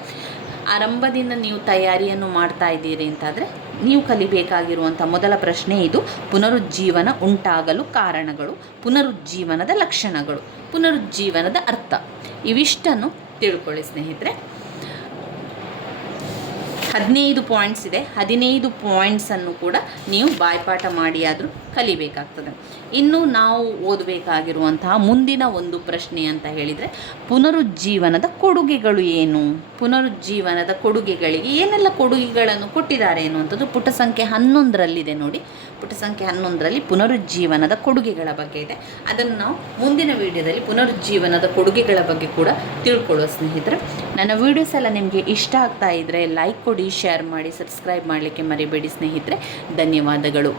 ಆರಂಭದಿಂದ ನೀವು ತಯಾರಿಯನ್ನು ಮಾಡ್ತಾ ಇದ್ದೀರಿ ಅಂತಾದರೆ ನೀವು ಕಲಿಬೇಕಾಗಿರುವಂಥ ಮೊದಲ ಪ್ರಶ್ನೆ ಇದು. ಪುನರುಜ್ಜೀವನ ಉಂಟಾಗಲು ಕಾರಣಗಳು, ಪುನರುಜ್ಜೀವನದ ಲಕ್ಷಣಗಳು, ಪುನರುಜ್ಜೀವನದ ಅರ್ಥ. ಇವಿಷ್ಟನ್ನು ತಿಳ್ಕೊಳ್ಳಿ ಸ್ನೇಹಿತರೆ. ಹದಿನೈದು ಪಾಯಿಂಟ್ಸ್ ಇದೆ. ಹದಿನೈದು ಪಾಯಿಂಟ್ಸನ್ನು ಕೂಡ ನೀವು ಬಾಯ್ಪಾಠ ಮಾಡಿ ಆದರೂ ಕಲಿಬೇಕಾಗ್ತದೆ. ಇನ್ನು ನಾವು ಓದಬೇಕಾಗಿರುವಂತಹ ಮುಂದಿನ ಒಂದು ಪ್ರಶ್ನೆ ಅಂತ ಹೇಳಿದರೆ, ಪುನರುಜ್ಜೀವನದ ಕೊಡುಗೆಗಳು ಏನು? ಪುನರುಜ್ಜೀವನದ ಕೊಡುಗೆಗಳಿಗೆ ಏನೆಲ್ಲ ಕೊಡುಗೆಗಳನ್ನು ಕೊಟ್ಟಿದ್ದಾರೆ ಅನ್ನುವಂಥದ್ದು ಪುಟ ಸಂಖ್ಯೆ ಹನ್ನೊಂದರಲ್ಲಿದೆ ನೋಡಿ. ಪುಟ ಸಂಖ್ಯೆ ಹನ್ನೊಂದರಲ್ಲಿ ಪುನರುಜ್ಜೀವನದ ಕೊಡುಗೆಗಳ ಬಗ್ಗೆ ಇದೆ. ಅದನ್ನು ನಾವು ಮುಂದಿನ ವಿಡಿಯೋದಲ್ಲಿ ಪುನರುಜ್ಜೀವನದ ಕೊಡುಗೆಗಳ ಬಗ್ಗೆ ಕೂಡ ತಿಳ್ಕೊಳ್ಳೋ ಸ್ನೇಹಿತರೆ. ನನ್ನ ವೀಡಿಯೋಸ್ ಎಲ್ಲ ನಿಮಗೆ ಇಷ್ಟ ಆಗ್ತಾ ಇದ್ದರೆ ಲೈಕ್ ಕೊಡಿ ಶೇರ್ ಮಾಡಿ ಸಬ್ಸ್ಕ್ರೈಬ್ ಮಾಡಲಿಕ್ಕೆ ಮರಿಬೇಡಿ ಸ್ನೇಹಿತರೆ. ಧನ್ಯವಾದಗಳು.